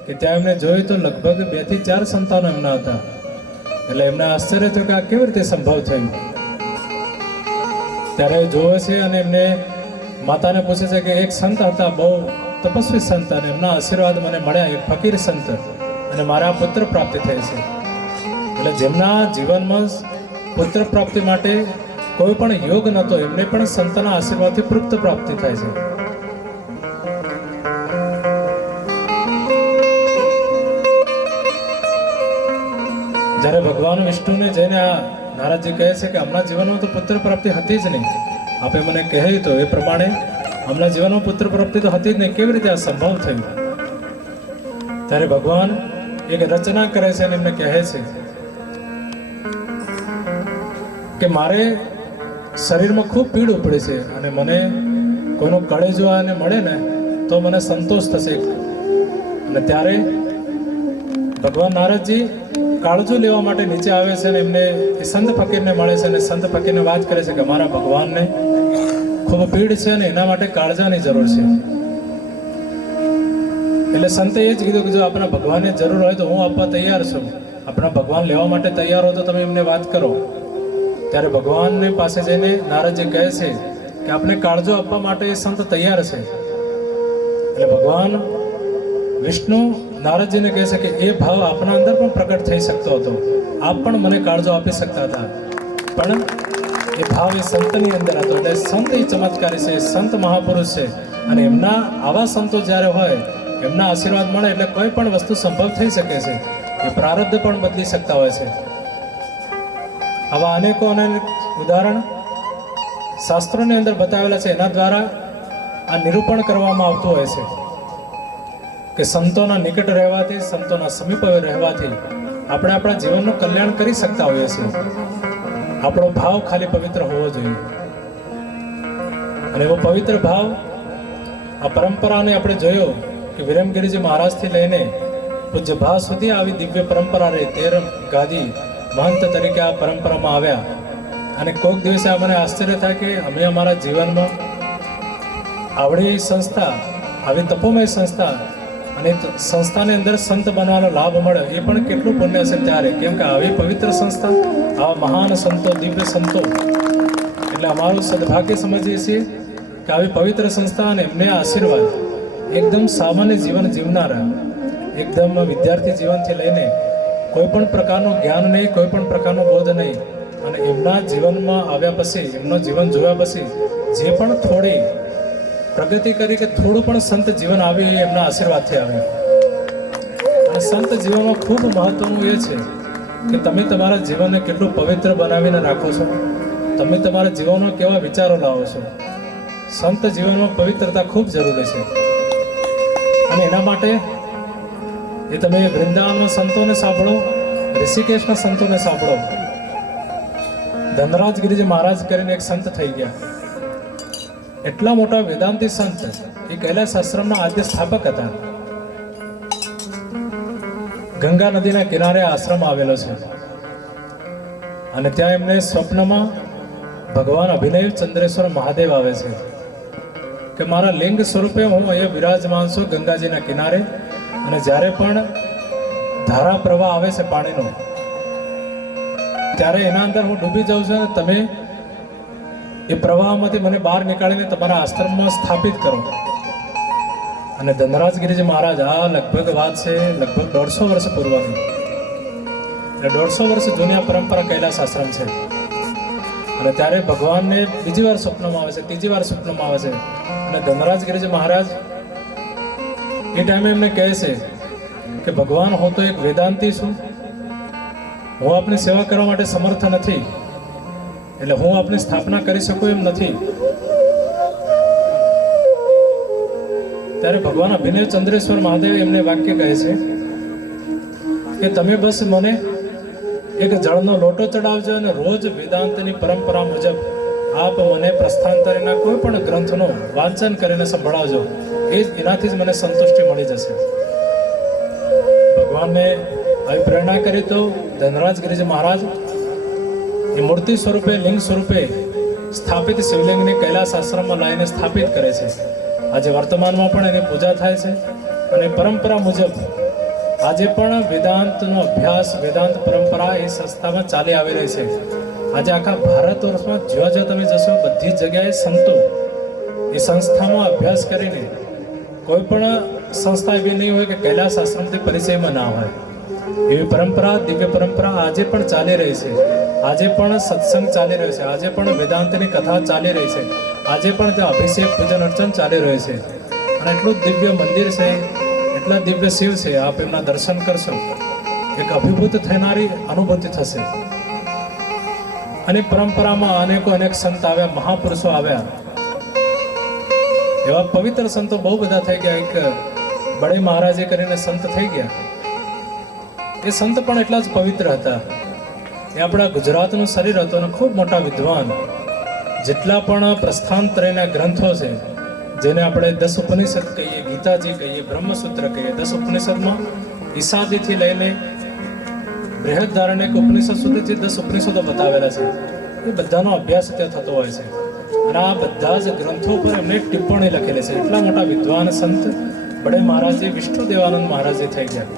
કે ત્યાં એમને જોયું તો લગભગ 2 થી 4 સંતાનો એમના હતા. એટલે એમને આશ્ચર્ય થયું કે આ કેવી રીતે સંભવ થયું. ત્યારે જોવે છે અને એમને માતાને પૂછે છે કે એક સંત હતા, બહુ તપસ્વી સંત, અને એમના આશીર્વાદ મને મળ્યા, એક ફકીર સંત, અને મારા પુત્ર પ્રાપ્તિ થઈ છે. એટલે જેમના જીવનમાં પુત્ર પ્રાપ્તિ માટે કોઈ પણ યોગ નહોતો, એમને પણ સંતના આશીર્વાદથી પુત્ર પ્રાપ્તિ થાય છે. જ્યારે ભગવાન વિષ્ણુને જઈને આ નારદજી કહે છે કે હમણાં જીવનમાં તો પુત્ર પ્રાપ્તિ હતી જ નહીં, આપે મને કહ્યું તો એ પ્રમાણે હમણાં જીવનમાં પુત્ર પ્રાપ્તિ તો હતી જ નહીં, કેવી રીતે આ સંભવ થયું? ત્યારે ભગવાન એક રચના કરે છે અને એમને કહે છે કે મારે શરીરમાં ખૂબ પીડ ઉપડે છે અને મને કોઈનો કળેજો આને મળે ને તો મને સંતોષ થશે. અને ત્યારે ભગવાન નારદજી કાળજું લેવા માટે નીચે આવે છે અને એમને એ સંત ફકીરને મળે છે અને સંત ફકીરને વાત કરે છે કે મારા ભગવાનને ખૂબ પીડ છે અને એના માટે કાળજાની જરૂર છે. એટલે સંતે એ જ કીધું કે જો આપણા ભગવાનને જરૂર હોય તો હું આપવા તૈયાર છું, આપણા ભગવાન લેવા માટે તૈયાર હો તો તમે એમને વાત કરો. ત્યારે ભગવાનને પાસે જઈને નારદજી કહે છે કે આપણે કાળજો આપવા માટે એ સંત તૈયાર છે. એટલે ભગવાન વિષ્ણુ નારદજીને કહે છે કે એ ભાવ આપણા અંદર પણ પ્રગટ થઈ શકતો હતો, આપ પણ મને કાળજો આપી શકતા હતા, પણ એ ભાવ એ સંતની અંદર હતો. એટલે સંત એ ચમત્કારી છે, સંત મહાપુરુષ છે, અને એમના આવા સંતો જ્યારે હોય, એમના આશીર્વાદ મળે એટલે કોઈ પણ વસ્તુ સંભવ થઈ શકે છે. એ પ્રારબ્ધ પણ બદલી શકતા હોય છે. આવા અનેકો ઉદાહરણ શાસ્ત્રોની અંદર બતાવેલા છે, એના દ્વારા આ નિરૂપણ કરવામાં આવતું હોય છે કે સંતોના નિકટ રહેવાથી, સંતોના સમીપ રહેવાથી આપણે આપણા જીવનનું કલ્યાણ કરી શકતા હોઈએ છીએ. આપણો ભાવ ખાલી પવિત્ર હોવો જોઈએ, અને એવો પવિત્ર ભાવ આ પરંપરાને આપણે જોયો કે વિરમગીરીજી મહારાજથી લઈને પૂજ્ય ભા સુધી આવી દિવ્ય પરંપરા રહી. 13 ગાદી મહંત તરીકે આ પરંપરામાં આવ્યા. અને કોઈક દિવસે મને આશ્ચર્ય થાય કે અમે અમારા જીવનમાં આવડી સંસ્થા, આવી તપોમય સંસ્થા, અને સંસ્થાની અંદર સંત બનવાનો લાભ મળે એ પણ કેટલું પુણ્ય છે ત્યારે. કેમ કે આવી પવિત્ર સંસ્થા, આવા મહાન સંતો, દિવ્ય સંતો, એટલે અમારું સદભાગ્ય સમજીએ છીએ કે આવી પવિત્ર સંસ્થા અને એમને આશીર્વાદ એકદમ સામાન્ય જીવન જીવનારા, એકદમ વિદ્યાર્થી જીવનથી લઈને કોઈ પણ પ્રકારનું જ્ઞાન નહીં, કોઈ પણ પ્રકારનો બોધ નહીં, અને એમના જીવનમાં આવ્યા પછી, એમનું જીવન જોયા પછી જે પણ થોડી પ્રગતિ કરી કે થોડું પણ સંત જીવન આવ્યું એ એમના આશીર્વાદથી આવ્યું. અને સંત જીવનમાં ખૂબ મહત્વનું એ છે કે તમે તમારા જીવનને કેટલું પવિત્ર બનાવીને રાખો છો, તમે તમારા જીવનમાં કેવા વિચારો લાવો છો. સંત જીવનમાં પવિત્રતા ખૂબ જરૂરી છે. અને એના માટે એ તમે વૃંદાવનના સંતોને સાંભળો, ઋષિકેશના સંતોને સાંભળો. ધનરાજ ગિરિજી મહારાજ કરીને એક સંત થઈ ગયા, એટલા મોટા વેદાંતી સંત, એ કૈલાસ આશ્રમના આદ્ય સ્થાપક હતા. ગંગા નદીના કિનારે આશ્રમ આવેલો છે, અને ત્યાં એમને સ્વપ્નમાં ભગવાન અભિનવ ચંદ્રેશ્વર મહાદેવ આવે છે કે મારા લિંગ સ્વરૂપે હું અહીંયા વિરાજમાન છું ગંગાજીના કિનારે, અને જ્યારે પણ ધારા પ્રવાહ આવે છે પાણીનો, ત્યારે એના અંદર હું ડૂબી જાઉં છું, અને તમે એ પ્રવાહમાંથી મને બહાર નીકાળીને તમારા આશ્રમમાં સ્થાપિત કરો. અને ધનરાજ ગિરિજી મહારાજ, આ લગભગ વાત છે લગભગ 150 વર્ષ પૂર્વની, એટલે 150 વર્ષ જૂની આ પરંપરા કૈલાસ આશ્રમ છે. અને ત્યારે ભગવાનને બીજી વાર સ્વપ્નમાં આવે છે, ત્રીજી વાર સ્વપ્નમાં આવે છે, અને ધનરાજ ગિરિજી મહારાજ એ ટાઈમે એમને કહે છે કે ભગવાન, હું તો એક વેદાંતી છું, હું આપની સેવા કરવા માટે સમર્થ નથી, એટલે હું આપની સ્થાપના કરી શકું એમ નથી. ત્યારે ભગવાન અભિનવ ચંદ્રેશ્વર મહાદેવ એમને વાક્ય કહે છે કે તમે બસ મને એક જળનો લોટો ચડાવજો અને રોજ વેદાંતની પરંપરા મુજબ આપ મને પ્રસ્થાંતરીના કોઈ પણ ગ્રંથનું વાંચન કરીને સંભળાવજો, એનાથી જ મને સંતુષ્ટિ મળી જશે. ભગવાનને આવી પ્રેરણા કરી તો ધનરાજ ગિરિજી મહારાજ એ મૂર્તિ સ્વરૂપે, લિંગ સ્વરૂપે સ્થાપિત શિવલિંગને કૈલાસ આશ્રમમાં લાવીને સ્થાપિત કરે છે. આજે વર્તમાનમાં પણ એની પૂજા થાય છે અને પરંપરા મુજબ આજે પણ વેદાંતનો અભ્યાસ, વેદાંત પરંપરા એ સંસ્થામાં ચાલી આવી રહી છે. આજે આખા ભારત વર્ષમાં જ્યાં જ્યાં તમે જશો બધી જ જગ્યાએ સંતો એ સંસ્થામાં અભ્યાસ કરીને, કોઈ પણ સંસ્થા એવી નહીં હોય કે કૈલાસ આશ્રમથી પરિચયમાં ના હોય. એવી પરંપરા, દિવ્ય પરંપરા આજે પણ ચાલી રહી છે. આજે પણ સત્સંગ ચાલી રહ્યો છે, આજે પણ વેદાંતની કથા ચાલી રહી છે, આજે પણ ત્યાં અભિષેક, પૂજન અર્ચન ચાલી રહ્યું છે. અને એટલું દિવ્ય મંદિર છે, એટલા દિવ્ય શિવ છે. આપ એમના દર્શન કરશો, એક અભિભૂત થનારી અનુભૂતિ થશે. અને પરંપરામાં અનેક સંત આવ્યા, મહાપુરુષો આવ્યા. એવા પવિત્ર સંતો બહુ બધા થઈ ગયા. એક બડે મહારાજે કરીને સંત થઈ ગયા. એ સંત પણ એટલા જ પવિત્ર હતા. એ આપણા ગુજરાતનું શરીર હતું અને ખૂબ મોટા વિદ્વાન. જેટલા પણ પ્રસ્થાંતરના ગ્રંથો છે, જેને આપણે 10 ઉપનિષદ કહીએ, ગીતાજી કહીએ, બ્રહ્મસૂત્ર કહીએ. 10 ઉપનિષદમાં ઈશાદીથી લઈને બૃહદારણ્યક ઉપનિષદ સુધી જે 10 ઉપનિષદો બતાવેલા છે, એ બધાનો અભ્યાસ ત્યાં થતો હોય છે. અને આ બધા જ ગ્રંથો પર એમને ટિપ્પણી લખેલી છે. એટલા મોટા વિદ્વાન સંત બડે મહારાજે, વિષ્ણુ દેવાનંદ મહારાજે થઈ ગયા.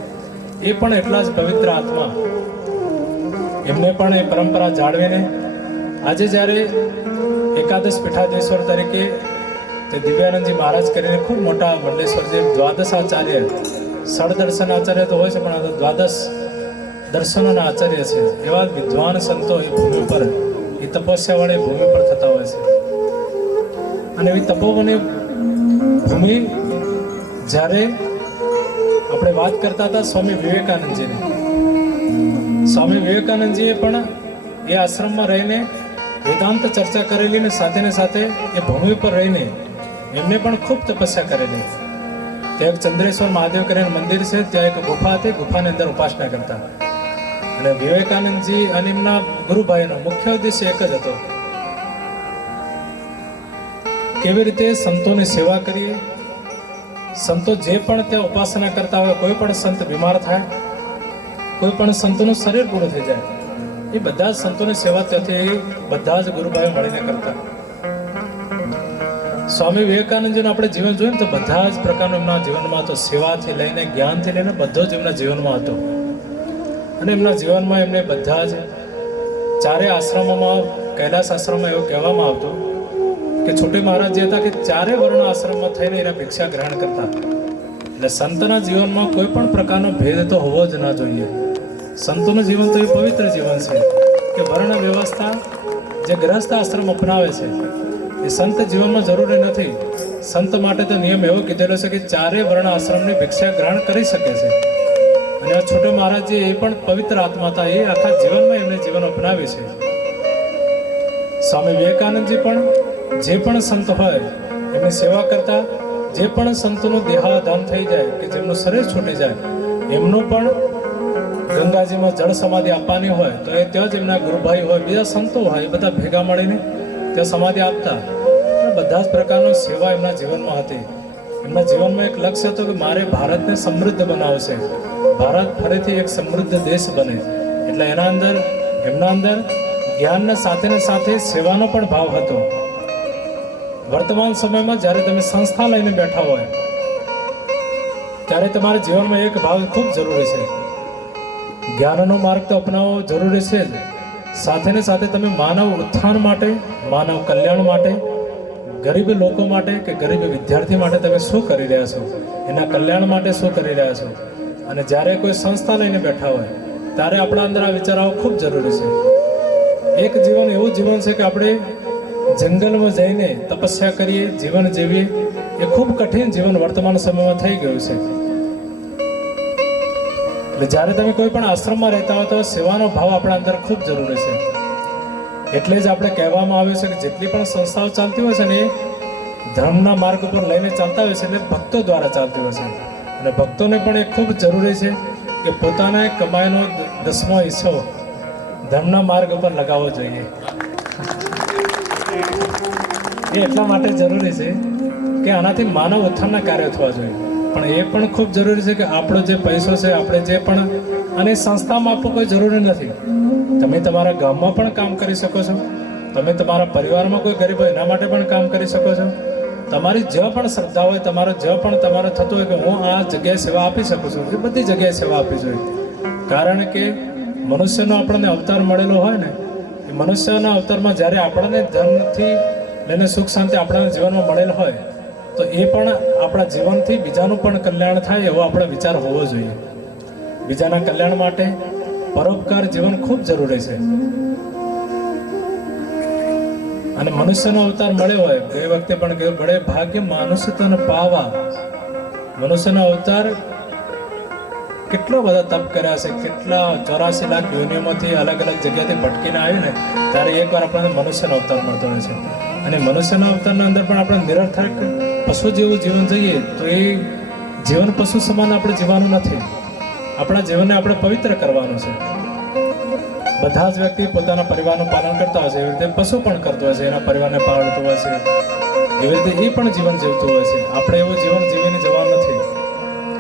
એ પણ એટલા જ પવિત્ર આત્મા. એમને પણ એ પરંપરા જાળવીને આજે જ્યારે એકાદશ પીઠાધીશ્વર તરીકે તે દિવ્યાનંદજી મહારાજ કરીને ખૂબ મોટા મંડલેશ્વર જે દ્વાદશ આચાર્ય, ષડદર્શન આચાર્ય તો હોય છે, પણ આ તો દ્વાદશ દર્શનોના આચાર્ય છે. એવા વિદ્વાન સંતો એ ભૂમિ પર, એ તપસ્યાવાળી ભૂમિ પર થતા હોય છે. અને એવી તપોવની ભૂમિ જ્યારે આપણે વાત કરતા હતા સ્વામી વિવેકાનંદજીની, સ્વામી વિવેકાનંદજીએ પણ એ આશ્રમમાં રહીને વેદાંત ચર્ચા કરેલી ને સાથે એ ભૂમિ પર રહીને એમને પણ ખૂબ તપસ્યા કરેલી. ત્યાં એક ચંદ્રેશ્વર મહાદેવ કરીને મંદિર છે, ત્યાં એક ગુફા હતી, ગુફાની અંદર ઉપાસના કરતા. અને વિવેકાનંદજી અને એમના ગુરુભાઈનો મુખ્ય ઉદ્દેશ્ય એક જ હતો, કેવી રીતે સંતોની સેવા કરીએ. સંતો જે પણ ત્યાં ઉપાસના કરતા હોય, કોઈ પણ સંત બીમાર થાય, કોઈ પણ સંતોનું શરીર પૂરું થઈ જાય, એ બધા જ સંતોની સેવા ત્યાંથી બધા જ ગુરુભાઈઓ મળીને કરતા. સ્વામી વિવેકાનંદજીનું આપણે જીવન જોઈએ ને તો બધા જ પ્રકારનું એમના જીવનમાં હતો. સેવાથી લઈને, જ્ઞાનથી લઈને બધો જ એમના જીવનમાં હતો. અને એમના જીવનમાં એમને બધા જ ચારે આશ્રમોમાં, કૈલાસ આશ્રમમાં એવું કહેવામાં આવતું કે છોટે મહારાજ જે હતા કે ચારે વર્ણ આશ્રમમાં થઈને એના ભિક્ષા ગ્રહણ કરતા. એટલે સંતના જીવનમાં કોઈ પણ પ્રકારનો ભેદ તો હોવો જ ના જોઈએ. સંતોનું જીવન તો એ પવિત્ર જીવન છે કે વર્ણ વ્યવસ્થા જે ગ્રહસ્થ આશ્રમ અપનાવે છે એ સંત જીવનમાં જરૂરી નથી. સંત માટે તો નિયમ એવો કીધેલો છે કે ચારે વર્ણ આશ્રમની ભિક્ષા ગ્રહણ કરી શકે છે. અને આ છોટે મહારાજજી એ પણ પવિત્ર આત્મા હતા. એ આખા જીવનમાં એમને જીવન અપનાવ્યું છે. સ્વામી વિવેકાનંદજી પણ જે પણ સંત હોય એમની સેવા કરતા. જે પણ સંતોનું દેહાદાન થઈ જાય, કે જેમનું શરીર છૂટી જાય, એમનું પણ ગંગાજીમાં જળ સમાધિ આપવાની હોય તો એ ત્યાં જ એમના ગુરુભાઈ હોય, બીજા સંતો હોય, એ બધા ભેગા મળીને ત્યાં સમાધિ આપતા. બધા જ પ્રકારની સેવા એમના જીવનમાં હતી. એમના જીવનમાં એક લક્ષ્ય હતું કે મારે ભારતને સમૃદ્ધ બનાવશે, ભારત ફરીથી એક સમૃદ્ધ દેશ બને. એટલે એમના અંદર જ્ઞાનના સાથે સેવાનો પણ ભાવ હતો. વર્તમાન સમયમાં જ્યારે તમે સંસ્થા લઈને બેઠા હોય ત્યારે તમારા જીવનમાં એક ભાવ ખૂબ જરૂરી છે. જ્ઞાનનો માર્ગ તો અપનાવવો જરૂરી છે જ. સાથે તમે માનવ ઉત્થાન માટે, માનવ કલ્યાણ માટે, ગરીબ લોકો માટે કે ગરીબ વિદ્યાર્થી માટે તમે શું કરી રહ્યા છો, એના કલ્યાણ માટે શું કરી રહ્યા છો. અને જ્યારે કોઈ સંસ્થા લઈને બેઠા હોય ત્યારે આપણા અંદર આ વિચાર આવવો ખૂબ જરૂરી છે. એક જીવન એવું જીવન છે કે આપણે જંગલમાં જઈને તપસ્યા કરીએ, જીવન જીવીએ, એ ખૂબ કઠિન જીવન વર્તમાન સમયમાં થઈ ગયું છે. એટલે જ્યારે તમે કોઈ પણ આશ્રમમાં રહેતા હો તો સેવાનો ભાવ આપણા અંદર ખૂબ જરૂરી છે. એટલે જ આપણે કહેવામાં આવ્યું છે કે જેટલી પણ સંસ્થાઓ ચાલતી હોય છે ને એ ધર્મના માર્ગ ઉપર લઈને ચાલતા હોય છે, એટલે ભક્તો દ્વારા ચાલતી હોય છે. અને ભક્તોને પણ એ ખૂબ જરૂરી છે કે પોતાના કમાઈનો 10મો હિસ્સો ધર્મના માર્ગ ઉપર લગાવવો જોઈએ. એ એટલા માટે જરૂરી છે કે આનાથી માનવ ઉત્થાનના કાર્યો થવા જોઈએ. પણ એ પણ ખૂબ જરૂરી છે કે આપણો જે પૈસો છે, આપણે જે પણ, અને સંસ્થામાં આપવું કોઈ જરૂરી નથી. તમે તમારા ગામમાં પણ કામ કરી શકો છો, તમે તમારા પરિવારમાં કોઈ ગરીબ હોય એના માટે પણ કામ કરી શકો છો. તમારી જે પણ શ્રદ્ધા હોય, તમારે જે પણ તમારે થતું હોય કે હું આ જગ્યાએ સેવા આપી શકું છું, એ બધી જગ્યાએ સેવા આપવી જોઈએ. કારણ કે મનુષ્યનો આપણને અવતાર મળેલો હોય ને, એ મનુષ્યના અવતારમાં જ્યારે આપણને ધનથી લઈને સુખ શાંતિ આપણા જીવનમાં મળેલ હોય, તો એ પણ આપણા જીવનથી બીજાનું પણ કલ્યાણ થાય એવો આપણો વિચાર હોવો જોઈએ. બીજાના કલ્યાણ માટે પરોપકાર જીવન ખૂબ જરૂરી છે. અને મનુષ્યનો અવતાર મળ્યો હોય, ગઈ વખતે પણ કહ્યું, બડે ભાગ્ય મનુષ્ય તન પાવા. મનુષ્યનો અવતાર કેટલો બધા તપ કર્યા છે, કેટલા 84 લાખ યોનિઓમાંથી અલગ અલગ જગ્યાથી ભટકીને આવ્યું ને, ત્યારે એકવાર આપણને મનુષ્યનો અવતાર મળતો હોય છે. અને મનુષ્યના અવતારના અંદર પણ આપણે નિરર્થક પશુ જેવું જીવન જઈએ તો એ જીવન પશુ સમાન આપણે જીવવાનું નથી. આપણા જીવનને આપણે પવિત્ર કરવાનું છે. બધા જ વ્યક્તિ પોતાના પરિવારનું પાલન કરતા હોય છે, એવી રીતે પશુ પણ કરતો હોય છે, એના પરિવારને પાળતું હોય છે, એવી રીતે એ પણ જીવન જીવતું હોય છે. આપણે એવું જીવન જીવીને જવાનું નથી.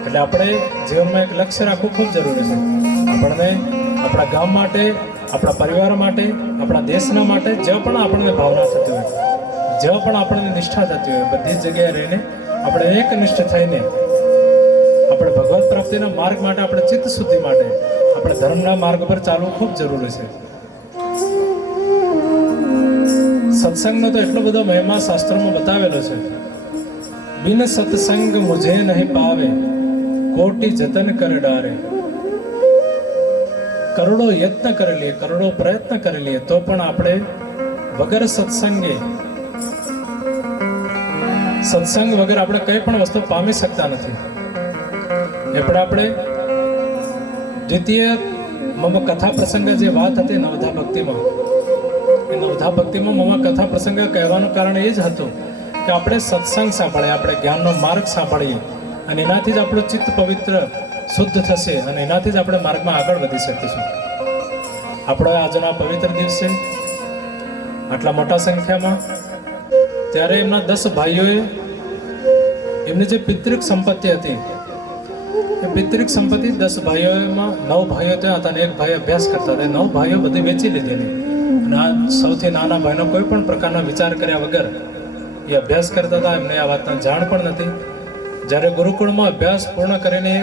એટલે આપણે જીવનમાં એક લક્ષ્ય રાખવું ખૂબ જરૂરી છે. આપણને આપણા ગામ માટે, આપણા પરિવાર માટે, આપણા દેશના માટે જે પણ આપણને ભાવના થતી હોય, જે પણ આપણને નિષ્ઠા થતી હોય, બધી જ જગ્યાએ રહીને આપણે એકનિષ્ઠ થઈને આપણે ભગવત પ્રાપ્તિના માર્ગ માટે, આપણે ચિત્ત શુદ્ધિ માટે, આપણે ધર્મના માર્ગ પર ચાલવું ખૂબ જરૂરી છે. સત્સંગનો તો એટલો બધો મહિમા શાસ્ત્રોમાં બતાવેલો છે. બિન સત્સંગ મુझे નહીં પાવે, કોટી જતન કર ડારે. કરોડો યત્ન કરી લઈએ, કરોડો પ્રયત્ન કરી લઈએ, તો પણ આપણે વગર સત્સંગે, સત્સંગ વગર આપણે કઈ પણ વસ્તુ પામી શકતા નથી. એટલે આપણે દ્વિતીય મમ કથા પ્રસંગ જે વાત હતી નવધા ભક્તિમાં, એ નવધા ભક્તિમાં મમ કથા પ્રસંગ કહેવાનું કારણ એ જ હતું કે આપણે સત્સંગ સાંભળીએ, આપણે જ્ઞાનનો માર્ગ સાંભળીએ, અને એનાથી જ આપણું ચિત્ત પવિત્ર શુદ્ધ થશે, અને એનાથી જ આપણે માર્ગમાં આગળ વધી શકીશું. આપણો આજનો પવિત્ર દિવસ છે, આટલા મોટા સંખ્યામાં, ત્યારે એમના 10 ભાઈઓએ એમની જે પિતૃક સંપત્તિ હતી, એ પિતૃક સંપત્તિ 10 ભાઈઓમાં 9 ભાઈઓ ત્યાં હતા અને એક ભાઈ અભ્યાસ કરતા હતા. 9 ભાઈઓ બધી વેચી લીધેલી, અને આ સૌથી નાના ભાઈનો કોઈ પણ પ્રકારનો વિચાર કર્યા વગર એ અભ્યાસ કરતા હતા. એમને આ વાતની જાણ પણ નથી. જ્યારે ગુરુકુળમાં અભ્યાસ પૂર્ણ કરીને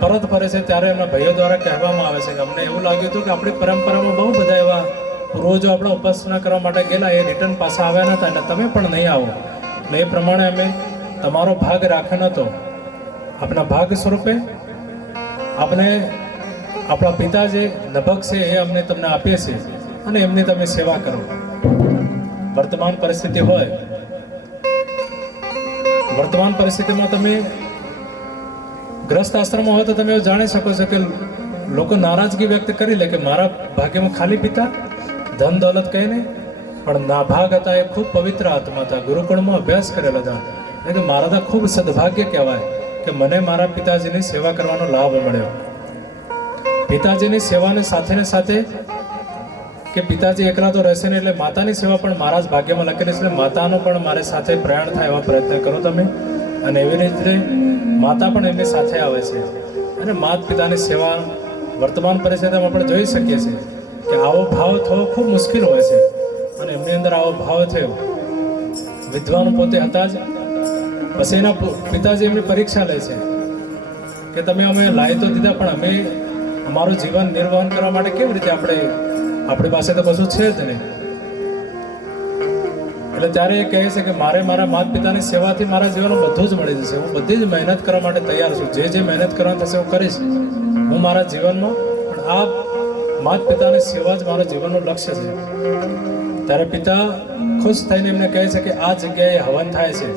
પરત ફરે છે, ત્યારે એમના ભાઈઓ દ્વારા કહેવામાં આવે છે કે અમને એવું લાગ્યું હતું કે આપણી પરંપરામાં બહુ બધા એવા પૂર્વજો આપણા ઉપાસના કરવા માટે ગયેલા, એ રિટર્ન પાછા આવ્યા નતા, અને તમે પણ નહીં આવો, એટલે એ પ્રમાણે અમે તમારો ભાગ રાખ્યો નહોતો. આપણા ભાગ સ્વરૂપે આપણે આપણા પિતા જે નભક છે એ અમને તમને આપીએ છીએ, અને એમની તમે સેવા કરો. વર્તમાન પરિસ્થિતિ હોય, વર્તમાન પરિસ્થિતિમાં તમે ગ્રસ્ત આશ્રમમાં હોય તો તમે એવું જાણી શકો છો કે લોકો નારાજગી વ્યક્ત કરી લે કે મારા ભાગ્યમાં ખાલી પિતા, ધન દોલત કંઈ નહીં, પણ નાભાગ હતા, એ ખૂબ પવિત્ર આત્મા હતા, ગુરુકુળમાં અભ્યાસ કરેલા હતા. એટલે કે મારા તો ખૂબ સદભાગ્ય કહેવાય કે મને મારા પિતાજીની સેવા કરવાનો લાભ મળ્યો. પિતાજીની સેવાને સાથે ને સાથે, કે પિતાજી એકલા તો રહેશે ને, એટલે માતાની સેવા પણ મારા જ ભાગ્યમાં લખેલી છે, એટલે માતાનું પણ મારે સાથે પ્રયાણ થાય એવા પ્રયત્ન કરો તમે. અને એવી રીતે માતા પણ એમની સાથે આવે છે, અને માત પિતાની સેવા વર્તમાન પરિસ્થિતિમાં આપણે જોઈ શકીએ છીએ કે આવો ભાવ થવો ખૂબ મુશ્કેલ હોય છે, અને એમની અંદર આવો ભાવ થયો. વિદ્વાન પોતે હતા જ, પછી એના પિતાજી એમની પરીક્ષા લે છે કે તમે અમે લાવી તો દીધા, પણ અમે અમારું જીવન નિર્વહન કરવા માટે કેવી રીતે આપણી પાસે તો કશું છે જ નહીં. એટલે ત્યારે એ કહે છે કે મારે મારા માતા પિતાની સેવાથી મારા જીવનમાં બધું જ મળી જશે. હું બધી જ મહેનત કરવા માટે તૈયાર છું, જે મહેનત કરવાની થશે હું કરીશ. હું મારા જીવનમાં પણ આ માતા પિતાની સેવા જ મારા જીવનનું લક્ષ્ય છે. ત્યારે પિતા ખુશ થઈને એમને કહે છે કે આ જગ્યાએ હવન થાય છે,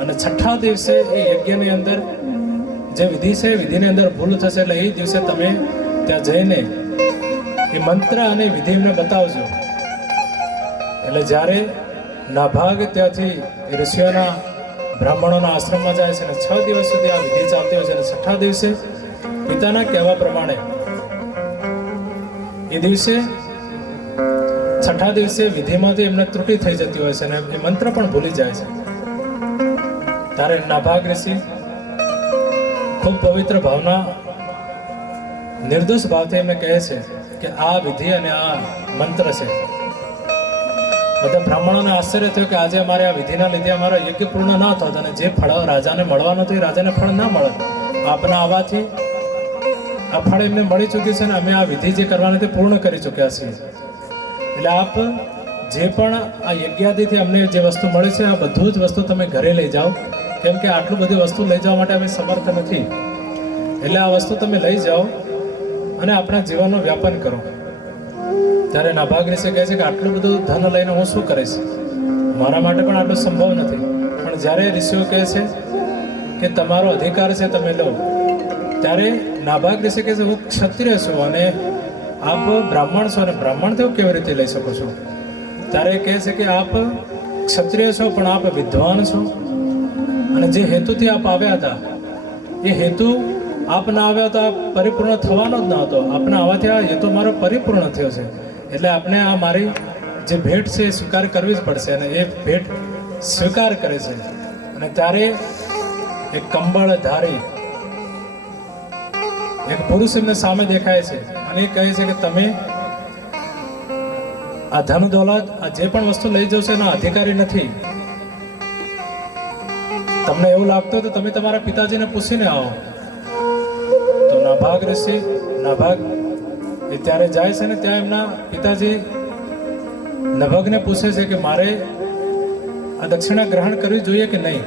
અને 6ઠા દિવસે એ યજ્ઞની અંદર જે વિધિ છે, વિધિની અંદર ભૂલ થશે, એટલે એ દિવસે તમે ત્યાં જઈને એ મંત્ર અને વિધિ એમને બતાવજો. એટલે જ્યારે નાભાગ ત્યાંથી ઋષિઓના બ્રાહ્મણોના આશ્રમમાં જાય છે, અને 6 દિવસ સુધી આ વિધિ ચાલતી હોય છે, અને 6ઠા દિવસે પિતાના કહેવા પ્રમાણે એ દિવસે 6ઠા દિવસે વિધિમાંથી એમને ત્રુટિ થઈ જતી હોય છે, અને એ મંત્ર પણ ભૂલી જાય છે. ત્યારે નાભાગ ઋષિ ખૂબ પવિત્ર ભાવના, નિર્દોષ ભાવથી એમને કહે છે કે આ વિધિ અને આ મંત્ર છે, બધા બ્રાહ્મણોને આશ્ચર્ય થયું કે આજે અમારે આ વિધિના લીધે અમારો યજ્ઞ પૂર્ણ ના થતો અને જે ફળ રાજાને મળવાનું હતું એ રાજાને ફળ ના મળે. આપના આવવાથી આ ફળ એમને મળી ચૂક્યું છે ને અમે આ વિધિ જે કરવાની તે પૂર્ણ કરી ચૂક્યા છીએ. એટલે આપ જે પણ આ યજ્ઞાદિથી અમને જે વસ્તુ મળે છે આ બધું જ વસ્તુ તમે ઘરે લઈ જાઓ, કેમ કે આટલું બધી વસ્તુ લઈ જવા માટે અમે સમર્થ નથી. એટલે આ વસ્તુ તમે લઈ જાઓ અને આપણા જીવનનું વ્યાપન કરો. ત્યારે નાભાગ ઋષિ કહે છે કે આટલું બધું ધન લઈને હું શું કરીશ, મારા માટે પણ આટલું સંભવ નથી. પણ જ્યારે ઋષિઓ કહે છે કે તમારો અધિકાર છે તમે લો, ત્યારે નાભાગ ઋષિ કહે છે હું ક્ષત્રિય છું અને આપ બ્રાહ્મણ છો અને બ્રાહ્મણ તો કેવી રીતે લઈ શકો છો. ત્યારે કહે છે કે આપ ક્ષત્રિય છો પણ આપ વિદ્વાન છો અને જે હેતુથી આપ આવ્યા હતા એ હેતુ આપ ના આવ્યા તો આ પરિપૂર્ણ થવાનો જ ન હતો. આપના આવવાથી આ હેતુ મારો પરિપૂર્ણ થયો છે. એટલે આપણે આ મારી જે ભેટ છે એ સ્વીકાર કરવી જ પડશે અને એ ભેટ સ્વીકાર કરે છે. અને ત્યારે એક કંબળ ધારી એક પુરુષ એમને સામે દેખાય છે અને એ કહે છે કે તમે આ ધન દોલત આ જે પણ વસ્તુ લઈ જશો એના અધિકારી નથી. તમને એવું લાગતું તો તમે તમારા પિતાજીને પૂછીને આવો. તો નાભાગ ઋષિ નાભાગ એ ત્યારે જાય છે ને ત્યાં એમના પિતાજી નભગને પૂછે છે કે મારે આ દક્ષિણા ગ્રહણ કરવી જોઈએ કે નહીં.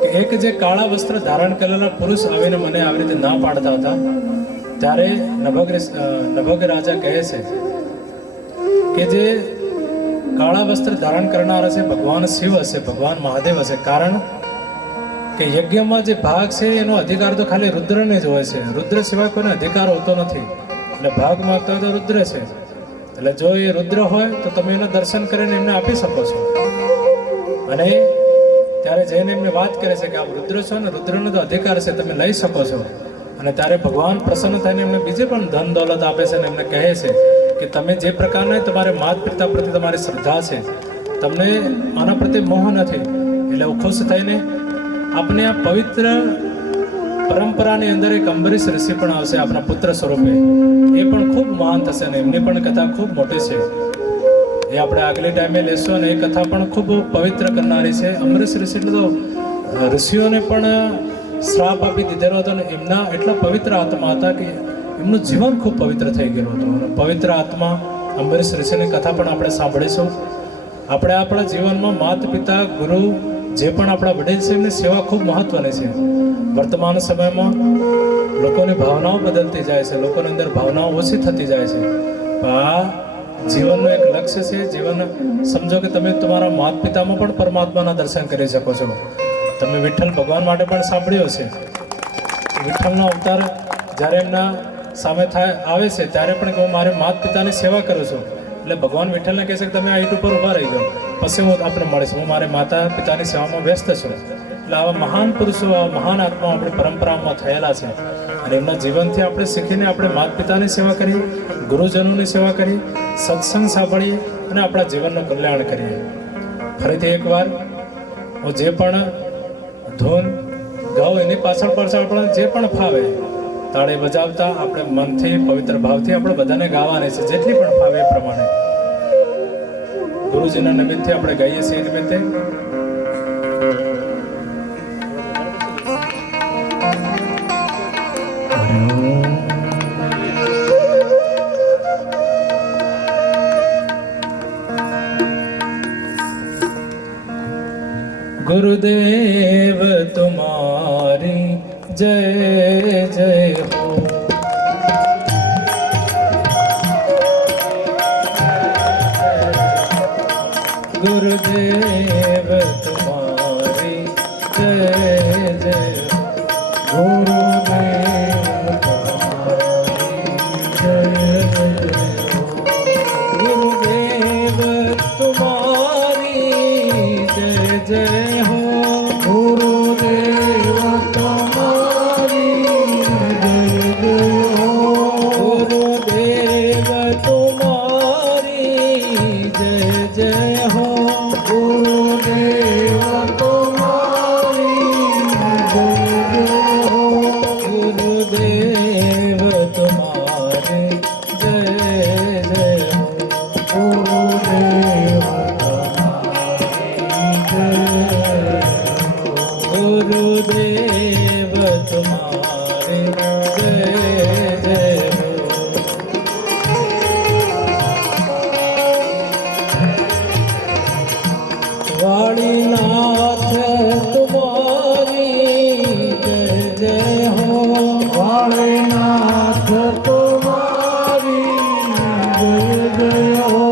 કે એક જે કાળા વસ્ત્ર ધારણ કરેલા પુરુષ આવીને મને આવી રીતે ના પાડતા હતા. ત્યારે નભગ રાજા કહે છે કે જે કાળા વસ્ત્ર ધારણ કરનાર હશે ભગવાન શિવ હશે, ભગવાન મહાદેવ હશે. કારણ કે યજ્ઞમાં જે ભાગ છે એનો અધિકાર તો ખાલી રુદ્રને જ હોય છે. રુદ્ર સિવાય કોઈને અધિકાર હોતો નથી. એટલે ભાગ માગતો હોય તો રુદ્ર છે. એટલે જો એ રુદ્ર હોય તો તમે એના દર્શન કરીને એમને આપી શકો છો. અને ત્યારે જઈને એમને વાત કરે છે કે આપ રુદ્ર છો ને રુદ્રનો તો અધિકાર છે, તમે લઈ શકો છો. અને ત્યારે ભગવાન પ્રસન્ન થઈને એમને બીજે પણ ધન દોલત આપે છે અને એમને કહે છે કે તમે જે પ્રકારના તમારે માત પિતા પ્રત્યે તમારી શ્રદ્ધા છે, તમને આના પ્રત્યે મોહ નથી. એટલે ખુશ થઈને આપણે આ પવિત્ર પરંપરાની અંદર એક અંબરીશ ઋષિ પણ આવશે આપણા પુત્ર સ્વરૂપે. એ પણ ખૂબ મહાન થશે અને એમની પણ કથા ખૂબ મોટી છે. એ આપણે આગલી ટાઈમે લેશું અને એ કથા પણ ખૂબ પવિત્ર કરનારી છે. અંબરીશ ઋષિ એટલે તો ઋષિઓને પણ શ્રાપ આપી દીધેલો હતો અને એમના એટલા પવિત્ર આત્મા હતા કે એમનું જીવન ખૂબ પવિત્ર થઈ ગયેલું હતું. અને પવિત્ર આત્મા અંબરીશ ઋષિની કથા પણ આપણે સાંભળીશું. આપણે આપણા જીવનમાં માતા પિતા ગુરુ જે પણ આપણા વડીલ છે એમની સેવા ખૂબ મહત્વની છે. વર્તમાન સમયમાં લોકોની ભાવનાઓ બદલતી જાય છે, લોકોની અંદર ભાવનાઓ ઓછી થતી જાય છે. આ જીવનનું એક લક્ષ્ય છે. જીવન સમજો કે તમે તમારા માતા પિતામાં પણ પરમાત્માના દર્શન કરી શકો છો. તમે વિઠ્ઠલ ભગવાન માટે પણ સાંભળ્યો છે. વિઠ્ઠલનો અવતાર જ્યારે એમના સામે આવે છે ત્યારે પણ હું મારે માતા પિતાની સેવા કરું છું. એટલે ભગવાન વિઠ્ઠલને કહે છે કે તમે આ ઈંટ ઉપર ઊભા રહી જાઓ, પછી હું આપણે મળીશ. હું મારે માતા પિતાની સેવામાં વ્યસ્ત છું. એટલે આવા મહાન પુરુષો, આ મહાન આત્માઓ આપણી પરંપરામાં થયેલા છે. અને એમના જીવનથી આપણે શીખીને આપણે માતા પિતાની સેવા કરીએ, ગુરુજનોની સેવા કરીએ, સત્સંગ સાંભળીએ અને આપણા જીવનનું કલ્યાણ કરીએ. ફરીથી એકવાર હું જે પણ ધૂન ગાઉં એની પાછળ પણ જે પણ ફાવે તાળી બજાવતા આપણે મનથી પવિત્ર ભાવથી આપણે બધાને ગાવાની છે, જેટલી પણ ફાવે એ પ્રમાણે. ગુરુજીના નિમિત્તે આપણે ગાઈએ છીએ. એ નિમિત્તે गुरुदेव तुम्हारी जय जय हो। गुरुदेव तुम्हारी जय जय हो। गुरुदेव तुम्हारी जय जय हो। गुरुदेव तुम्हारी जय जय हो। गुरुदेव तुम्हारी વાળીનાથ તુમારી જય જય હો વાળીનાથ તુમારી જય જય હો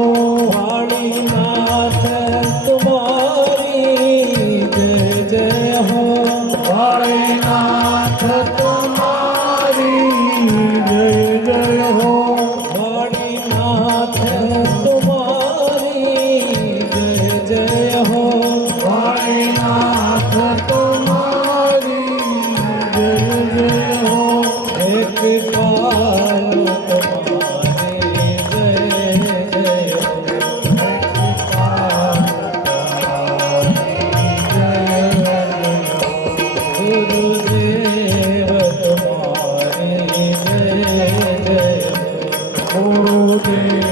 વાળીનાથ તુમારી જય જય હો વાળીનાથ તુમારી જય જય હો વાળીનાથ તુમારી જય જય હો વાળીનાથ તુમારી જય જય હો એક કાલ તમારી જય જય હો ગુરુદેવ તમારી જય જય હો ગુરુદેવ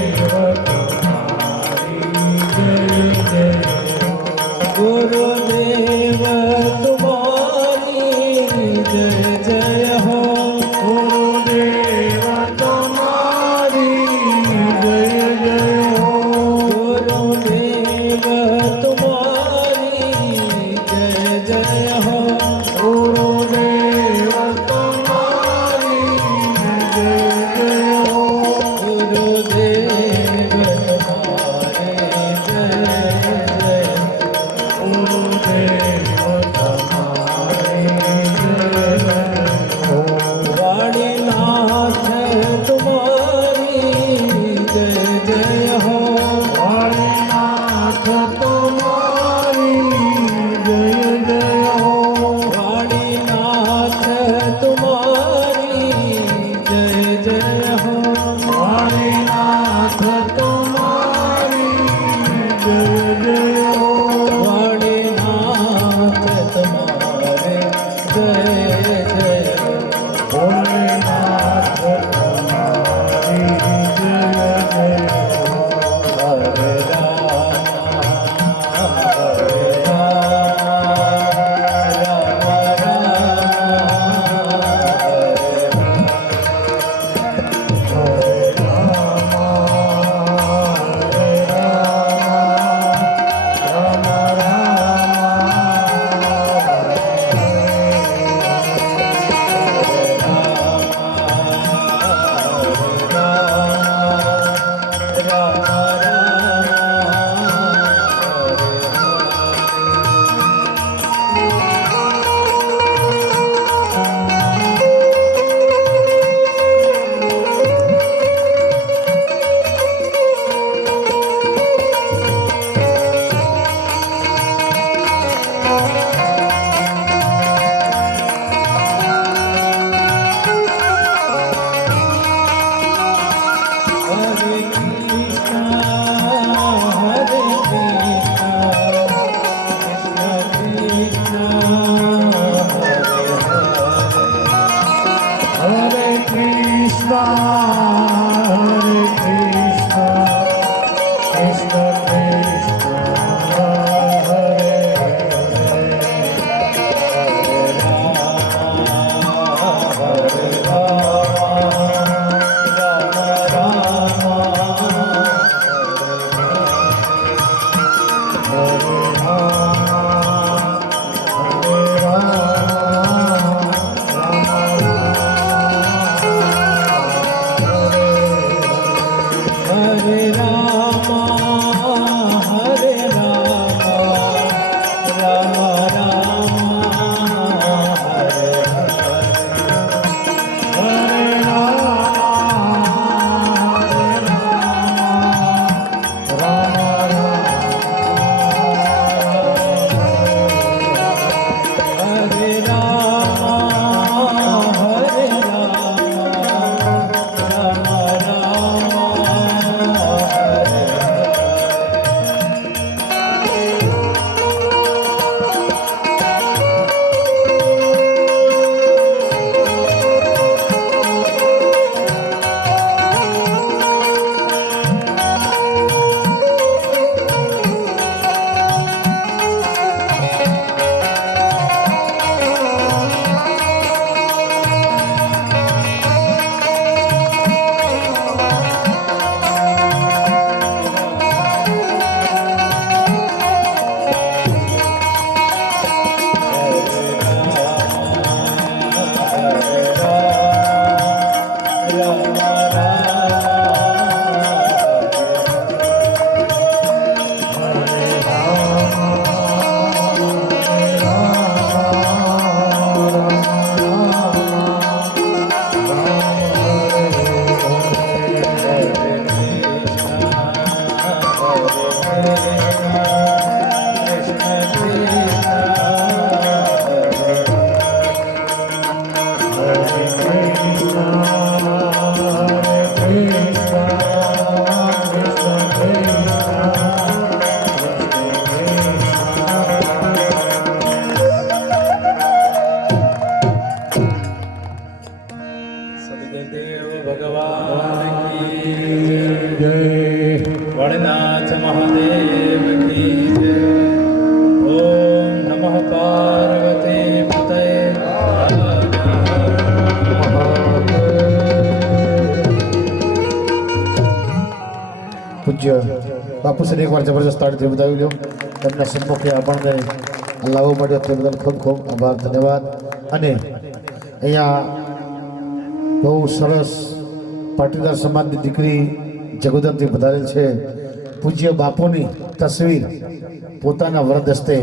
તમારી જય જય હો ગુરુદેવ તમારી જય જય હો ગુરુદેવ તમારી જય જય હો ગુરુદેવ તમારી જય જય હો ગુરુદેવ તમારી જય જય હો ગુરુદેવ તમારી જય જય ગુરુદેવ તમારી જય જય હો વાળીનાથ તમારી જય જય હો વાળીનાથ તમારી જય જય હો વાળીનાથ તમારી જય જય હો વાળીનાથ તમારી જય જય હો વાળીનાથ તમારે જય જય હો ભોલેનાથ તમારી જય જય હો હરે રામ હરે રામ સદગુરુદેવ ભગવાન કી જય વડનાથ મહાદેવ કી જય. ઓમ નમઃ પાર્વતી પતયે. પૂજ્ય બાપુશ્રી એકવાર જબરજસ્ત તાળીથી બતાવી લ્યો. તેમના સન્મુખે આપણને લાવો મળ્યો તે બદલ ખૂબ ખૂબ આભાર, ધન્યવાદ. અને અહીંયા બહુ સરસ પાટીદાર સમાજની દીકરી જગોદરથી વધારેલ છે. પૂજ્ય બાપુની તસવીર પોતાના વરદ હસ્તે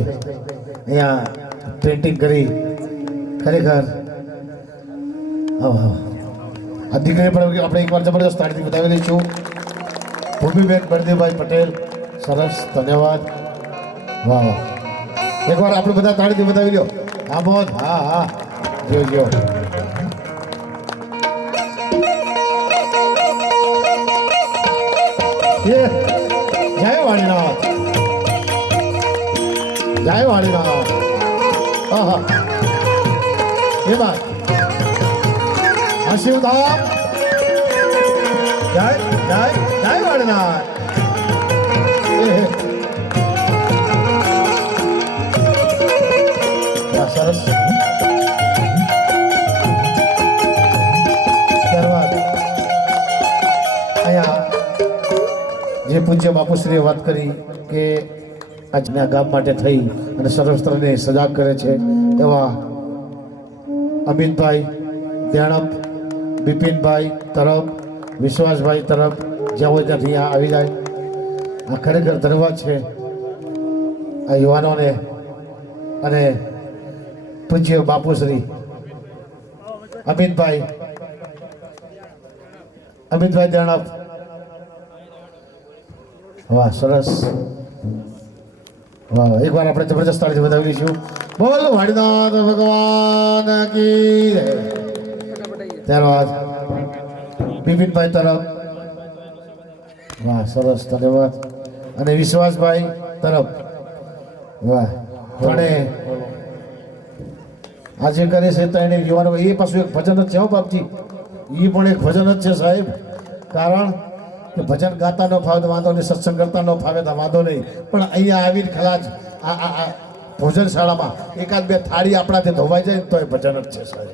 અહીંયા પેઇન્ટિંગ કરી ખરેખર આ દીકરી પણ આપણે એકવાર જબરદસ્ત તાળીથી બતાવી દઈશું. ભૂમિબેન બળદેવભાઈ પટેલ, સરસ, ધન્યવાદ. વાહ વાહ, એકવાર આપણે બધા તાળીથી બતાવી લો. હા મોહન, હા હા, જો જય વાણીનાથ, જય વાણીનાથ. આહા, એ વાત આશીર્વાદ. જય જય જય વાણીનાથ. સરસ, ધન્યવાદ. અહીંયા જે પૂજ્ય બાપુશ્રીએ વાત કરી કે આજના ગામ માટે થઈ અને સર્વસ્ત્રને સજાગ કરે છે એવા અમિતભાઈ દેણપ, બિપિનભાઈ તરફ, વિશ્વાસભાઈ તરફ જ્યાં હોય ત્યાંથી અહીંયા આવી જાય. આ ખરેખર ધન્યવાદ છે આ યુવાનોને. અને પૂજ્ય બાપુશ્રી અમિતભાઈ દેણપ, વાહ સરસ, વાહ. એકવાર આપણે જબરજસ્ત તાળીથી બતાવી લઈશું. બોલ વાડીનાથ ભગવાન કી જય. ત્યારબાદ બિપિનભાઈ તરફ, વાહ સરસ, ધન્યવાદ. અને વિશ્વાસભાઈ તરફ, વાહ. પણ આજે કરે છે ત્રણે યુવાનો. એ પાછું એક ભજન જ છે હો બાપજી, એ પણ એક ભજન જ છે સાહેબ. કારણ કે ભજન ગાતા ન ફાવે તો વાંધો નહીં, સત્સંગ કરતા ન ફાવે તો વાંધો નહીં, પણ અહીંયા આવીને ખલાજ આ ભોજનશાળામાં એકાદ બે થાળી આપણાથી ધોવાઈ જાય તો એ ભજન જ છે સાહેબ.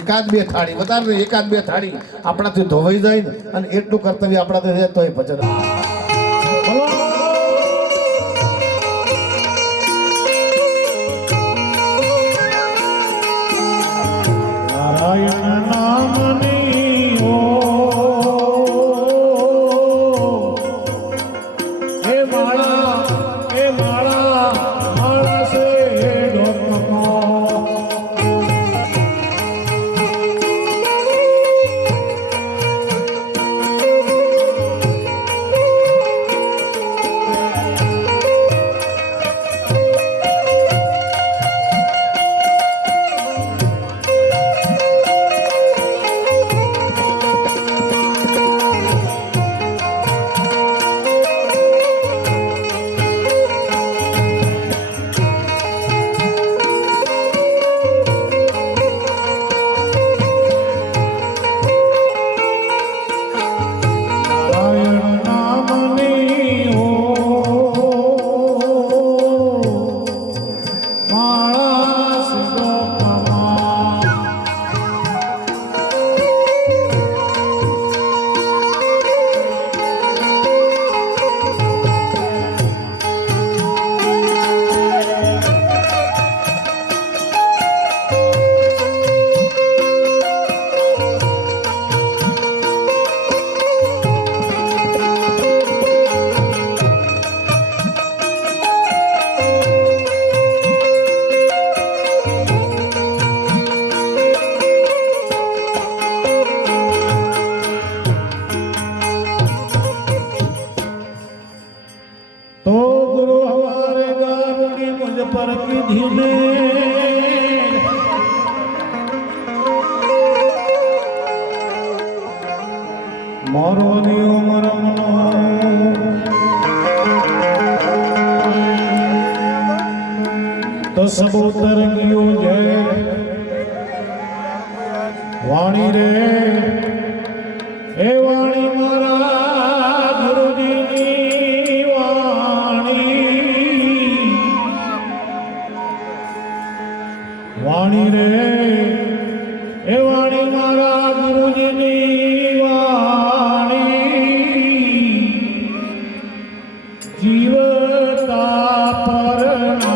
એકાદ બે થાળી, વધારે નહીં, એકાદ બે થાળી આપણાથી ધોવાઈ જાય ને અને એટલું કર્તવ્ય આપણાથી થાય તો એ ભજન. નારાયણ નામની હે માળા માળા સે ડોકમો. पर विधि में मारो दियो मरमनो तो सबूतर गियो जय વાણી રે એ વાણી મારા ગુરુજીની વાણી રે એ વાણી મારા ગુરુજીની વાણી જીવતા પરણાવી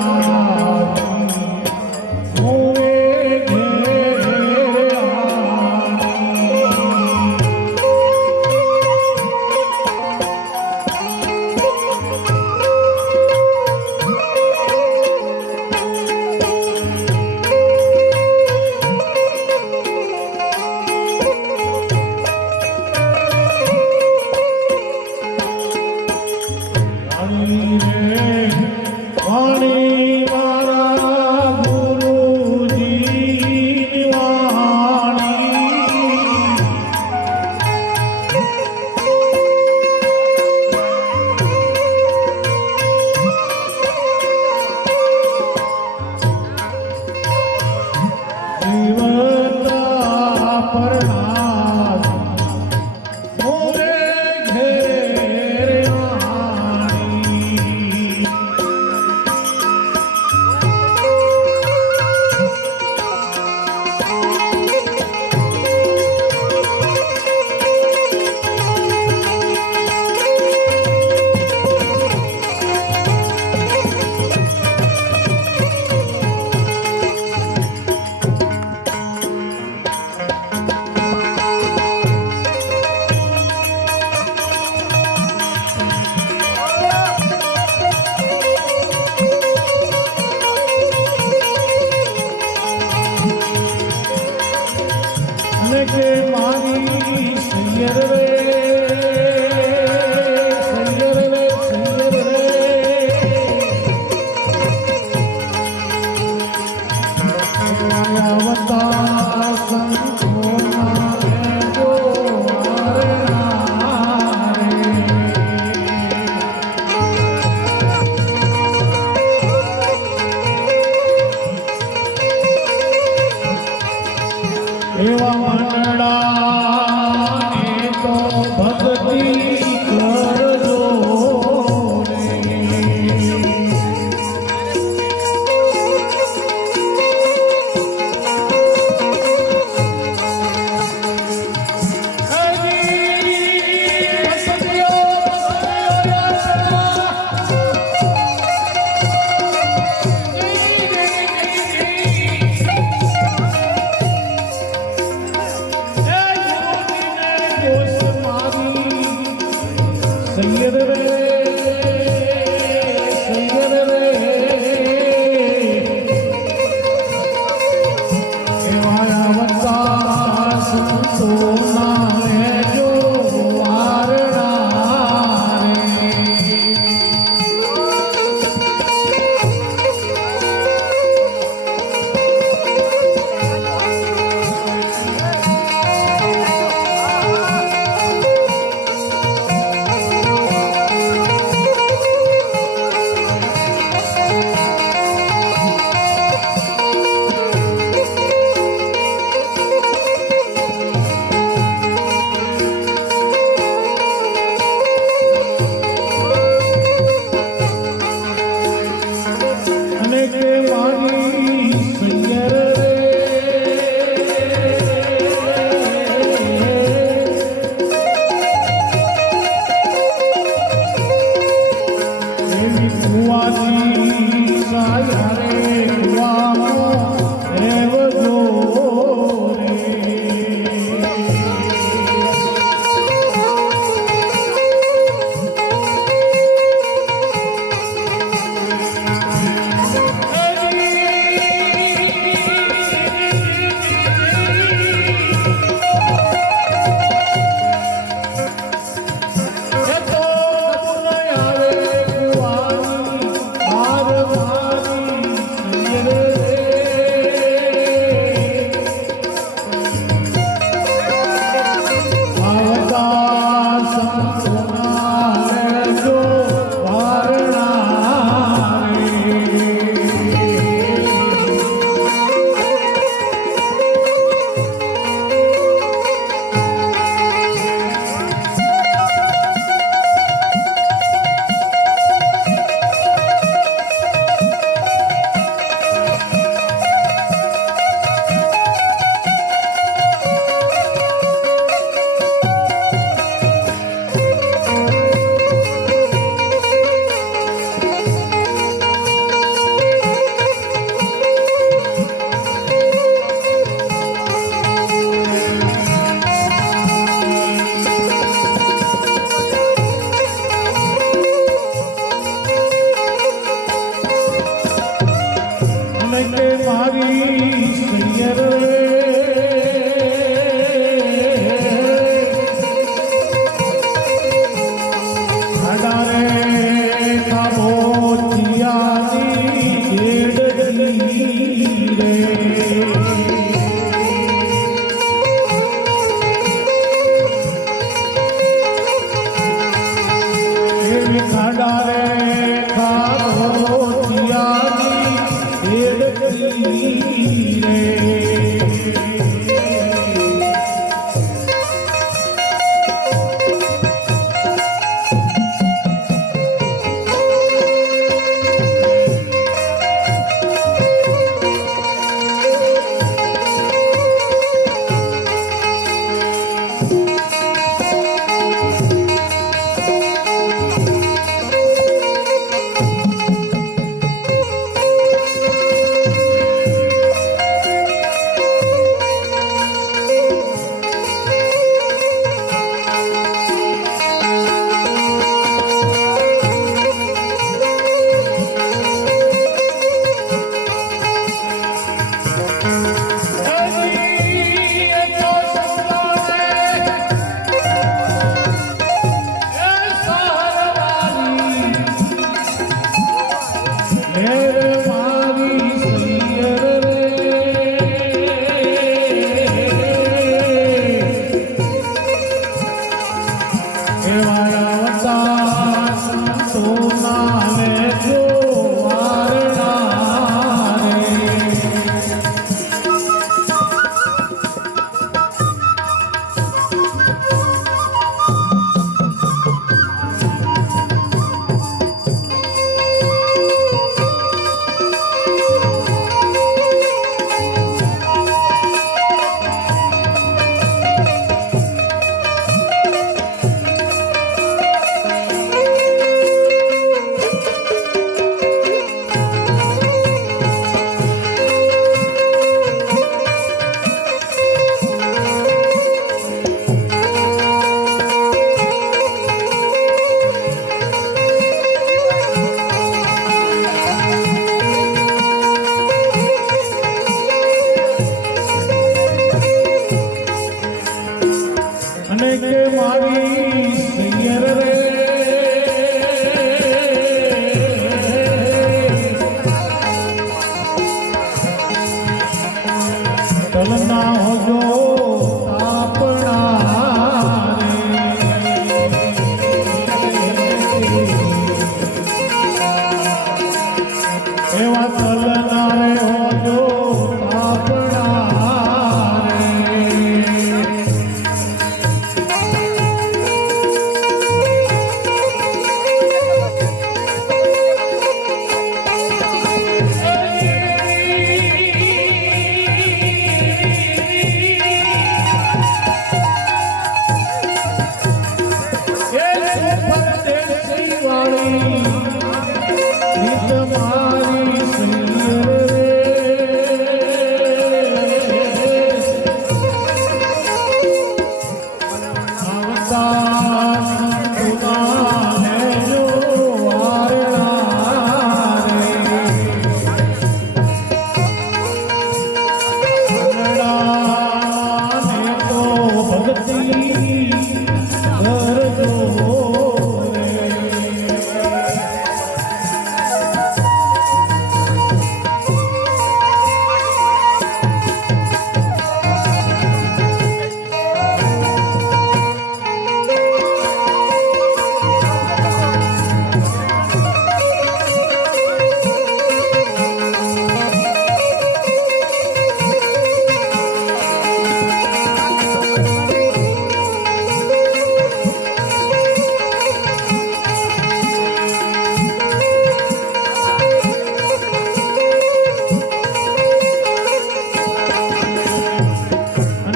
મોરે ઘેરે વાણી મારા ગુરુજીની વાણી જીવતા પરણાવી મોરે ઘેરે વાણી અને કે મારી સૈયર રે સૈયર રે સૈયર રે આવતા સંતોના જો વારણા રે એવા મંડળાને તો ભક્તિ કરજો રે સૈયદ રે સૈયદ રે એવા આવતા સંતોના લેજો વારણા રે અને કે મારી સૈયર રે તલના હોજો તાપણા રે એવા તલના રે હોજો તાપણા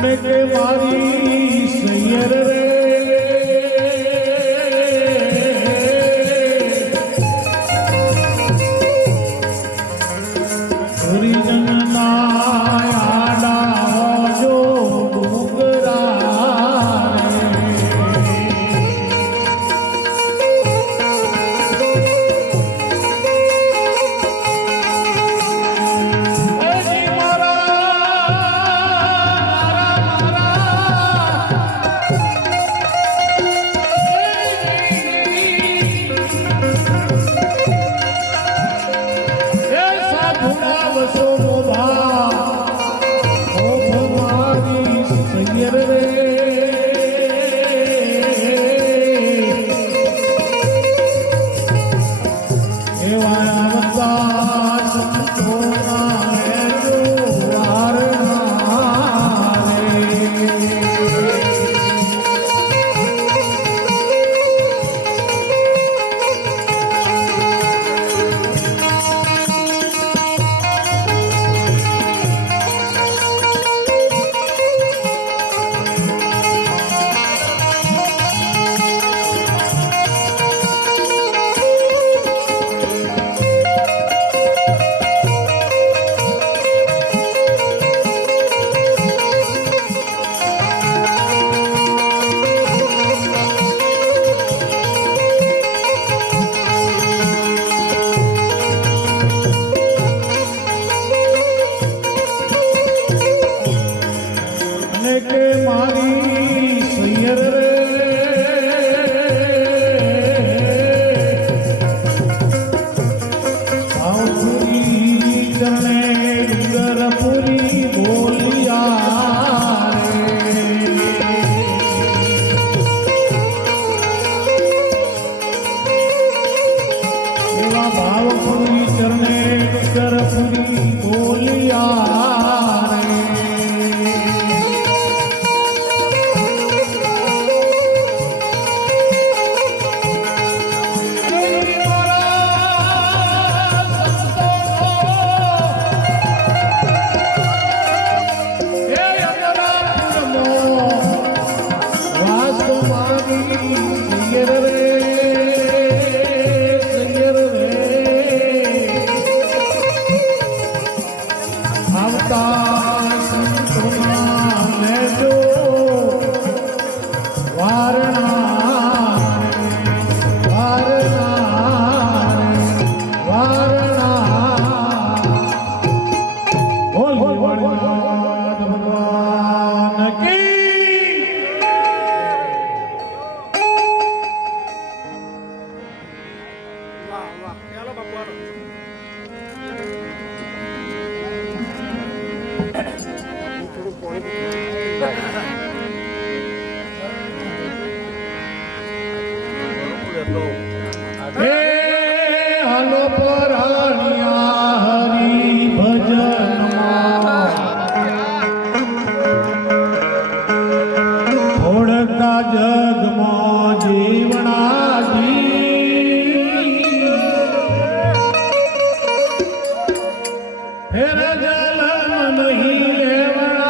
રે કે મારી સૈયર રે હરિજનના આડા હોજો ડુંગરા કે મારી સૈયર રે આવપુરી કરણે ડુંગરપુરી બોલિયા રે એવા ભાવપુરી ચરણે ડુંગરપુરી બોલિયા રે ચાલો પરાણિયા હરિ ભજનમાં ઓળખા જગમાં જીવણાજી ફેર જલમ નહીં લેવણા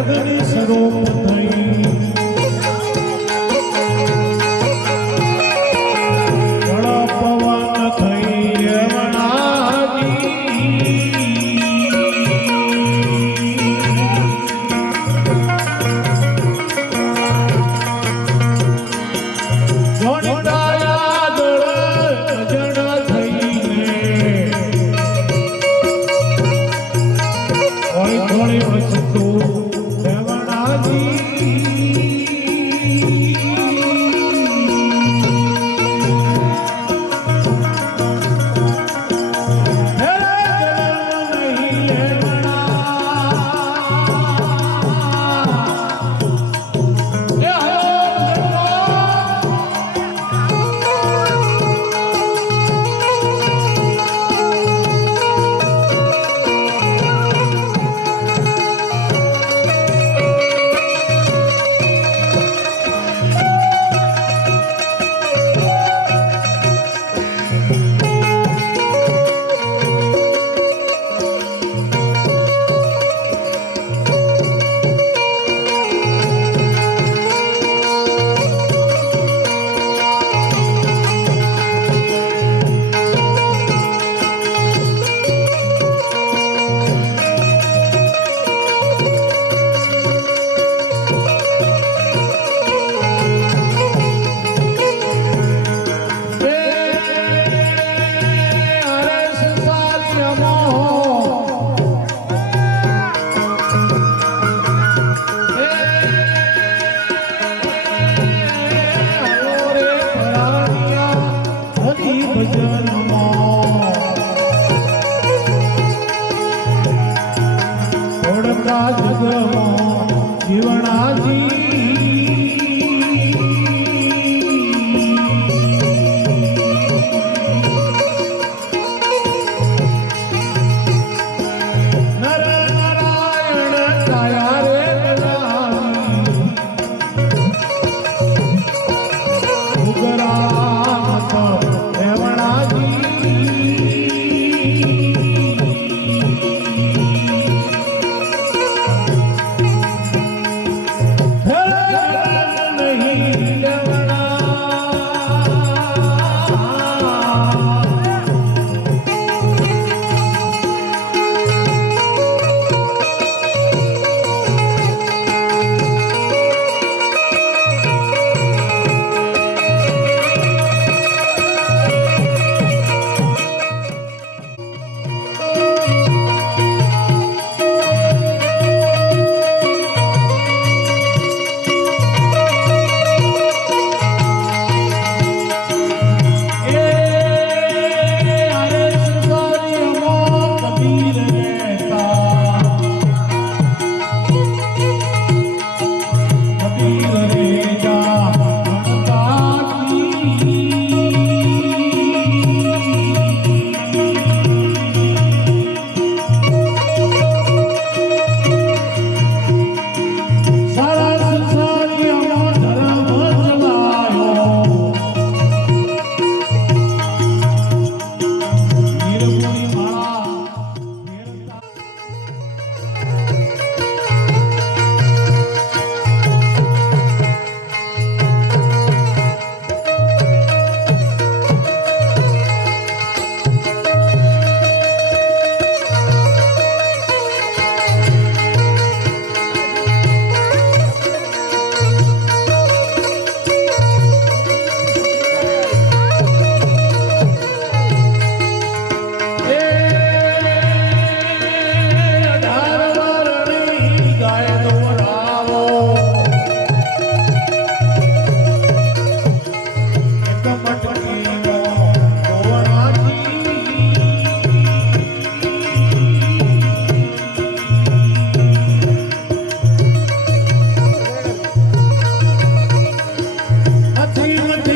અગ્નિ સ્વરૂપ થઈ જળ પવન થઈ થોડી વસ્તુ નથી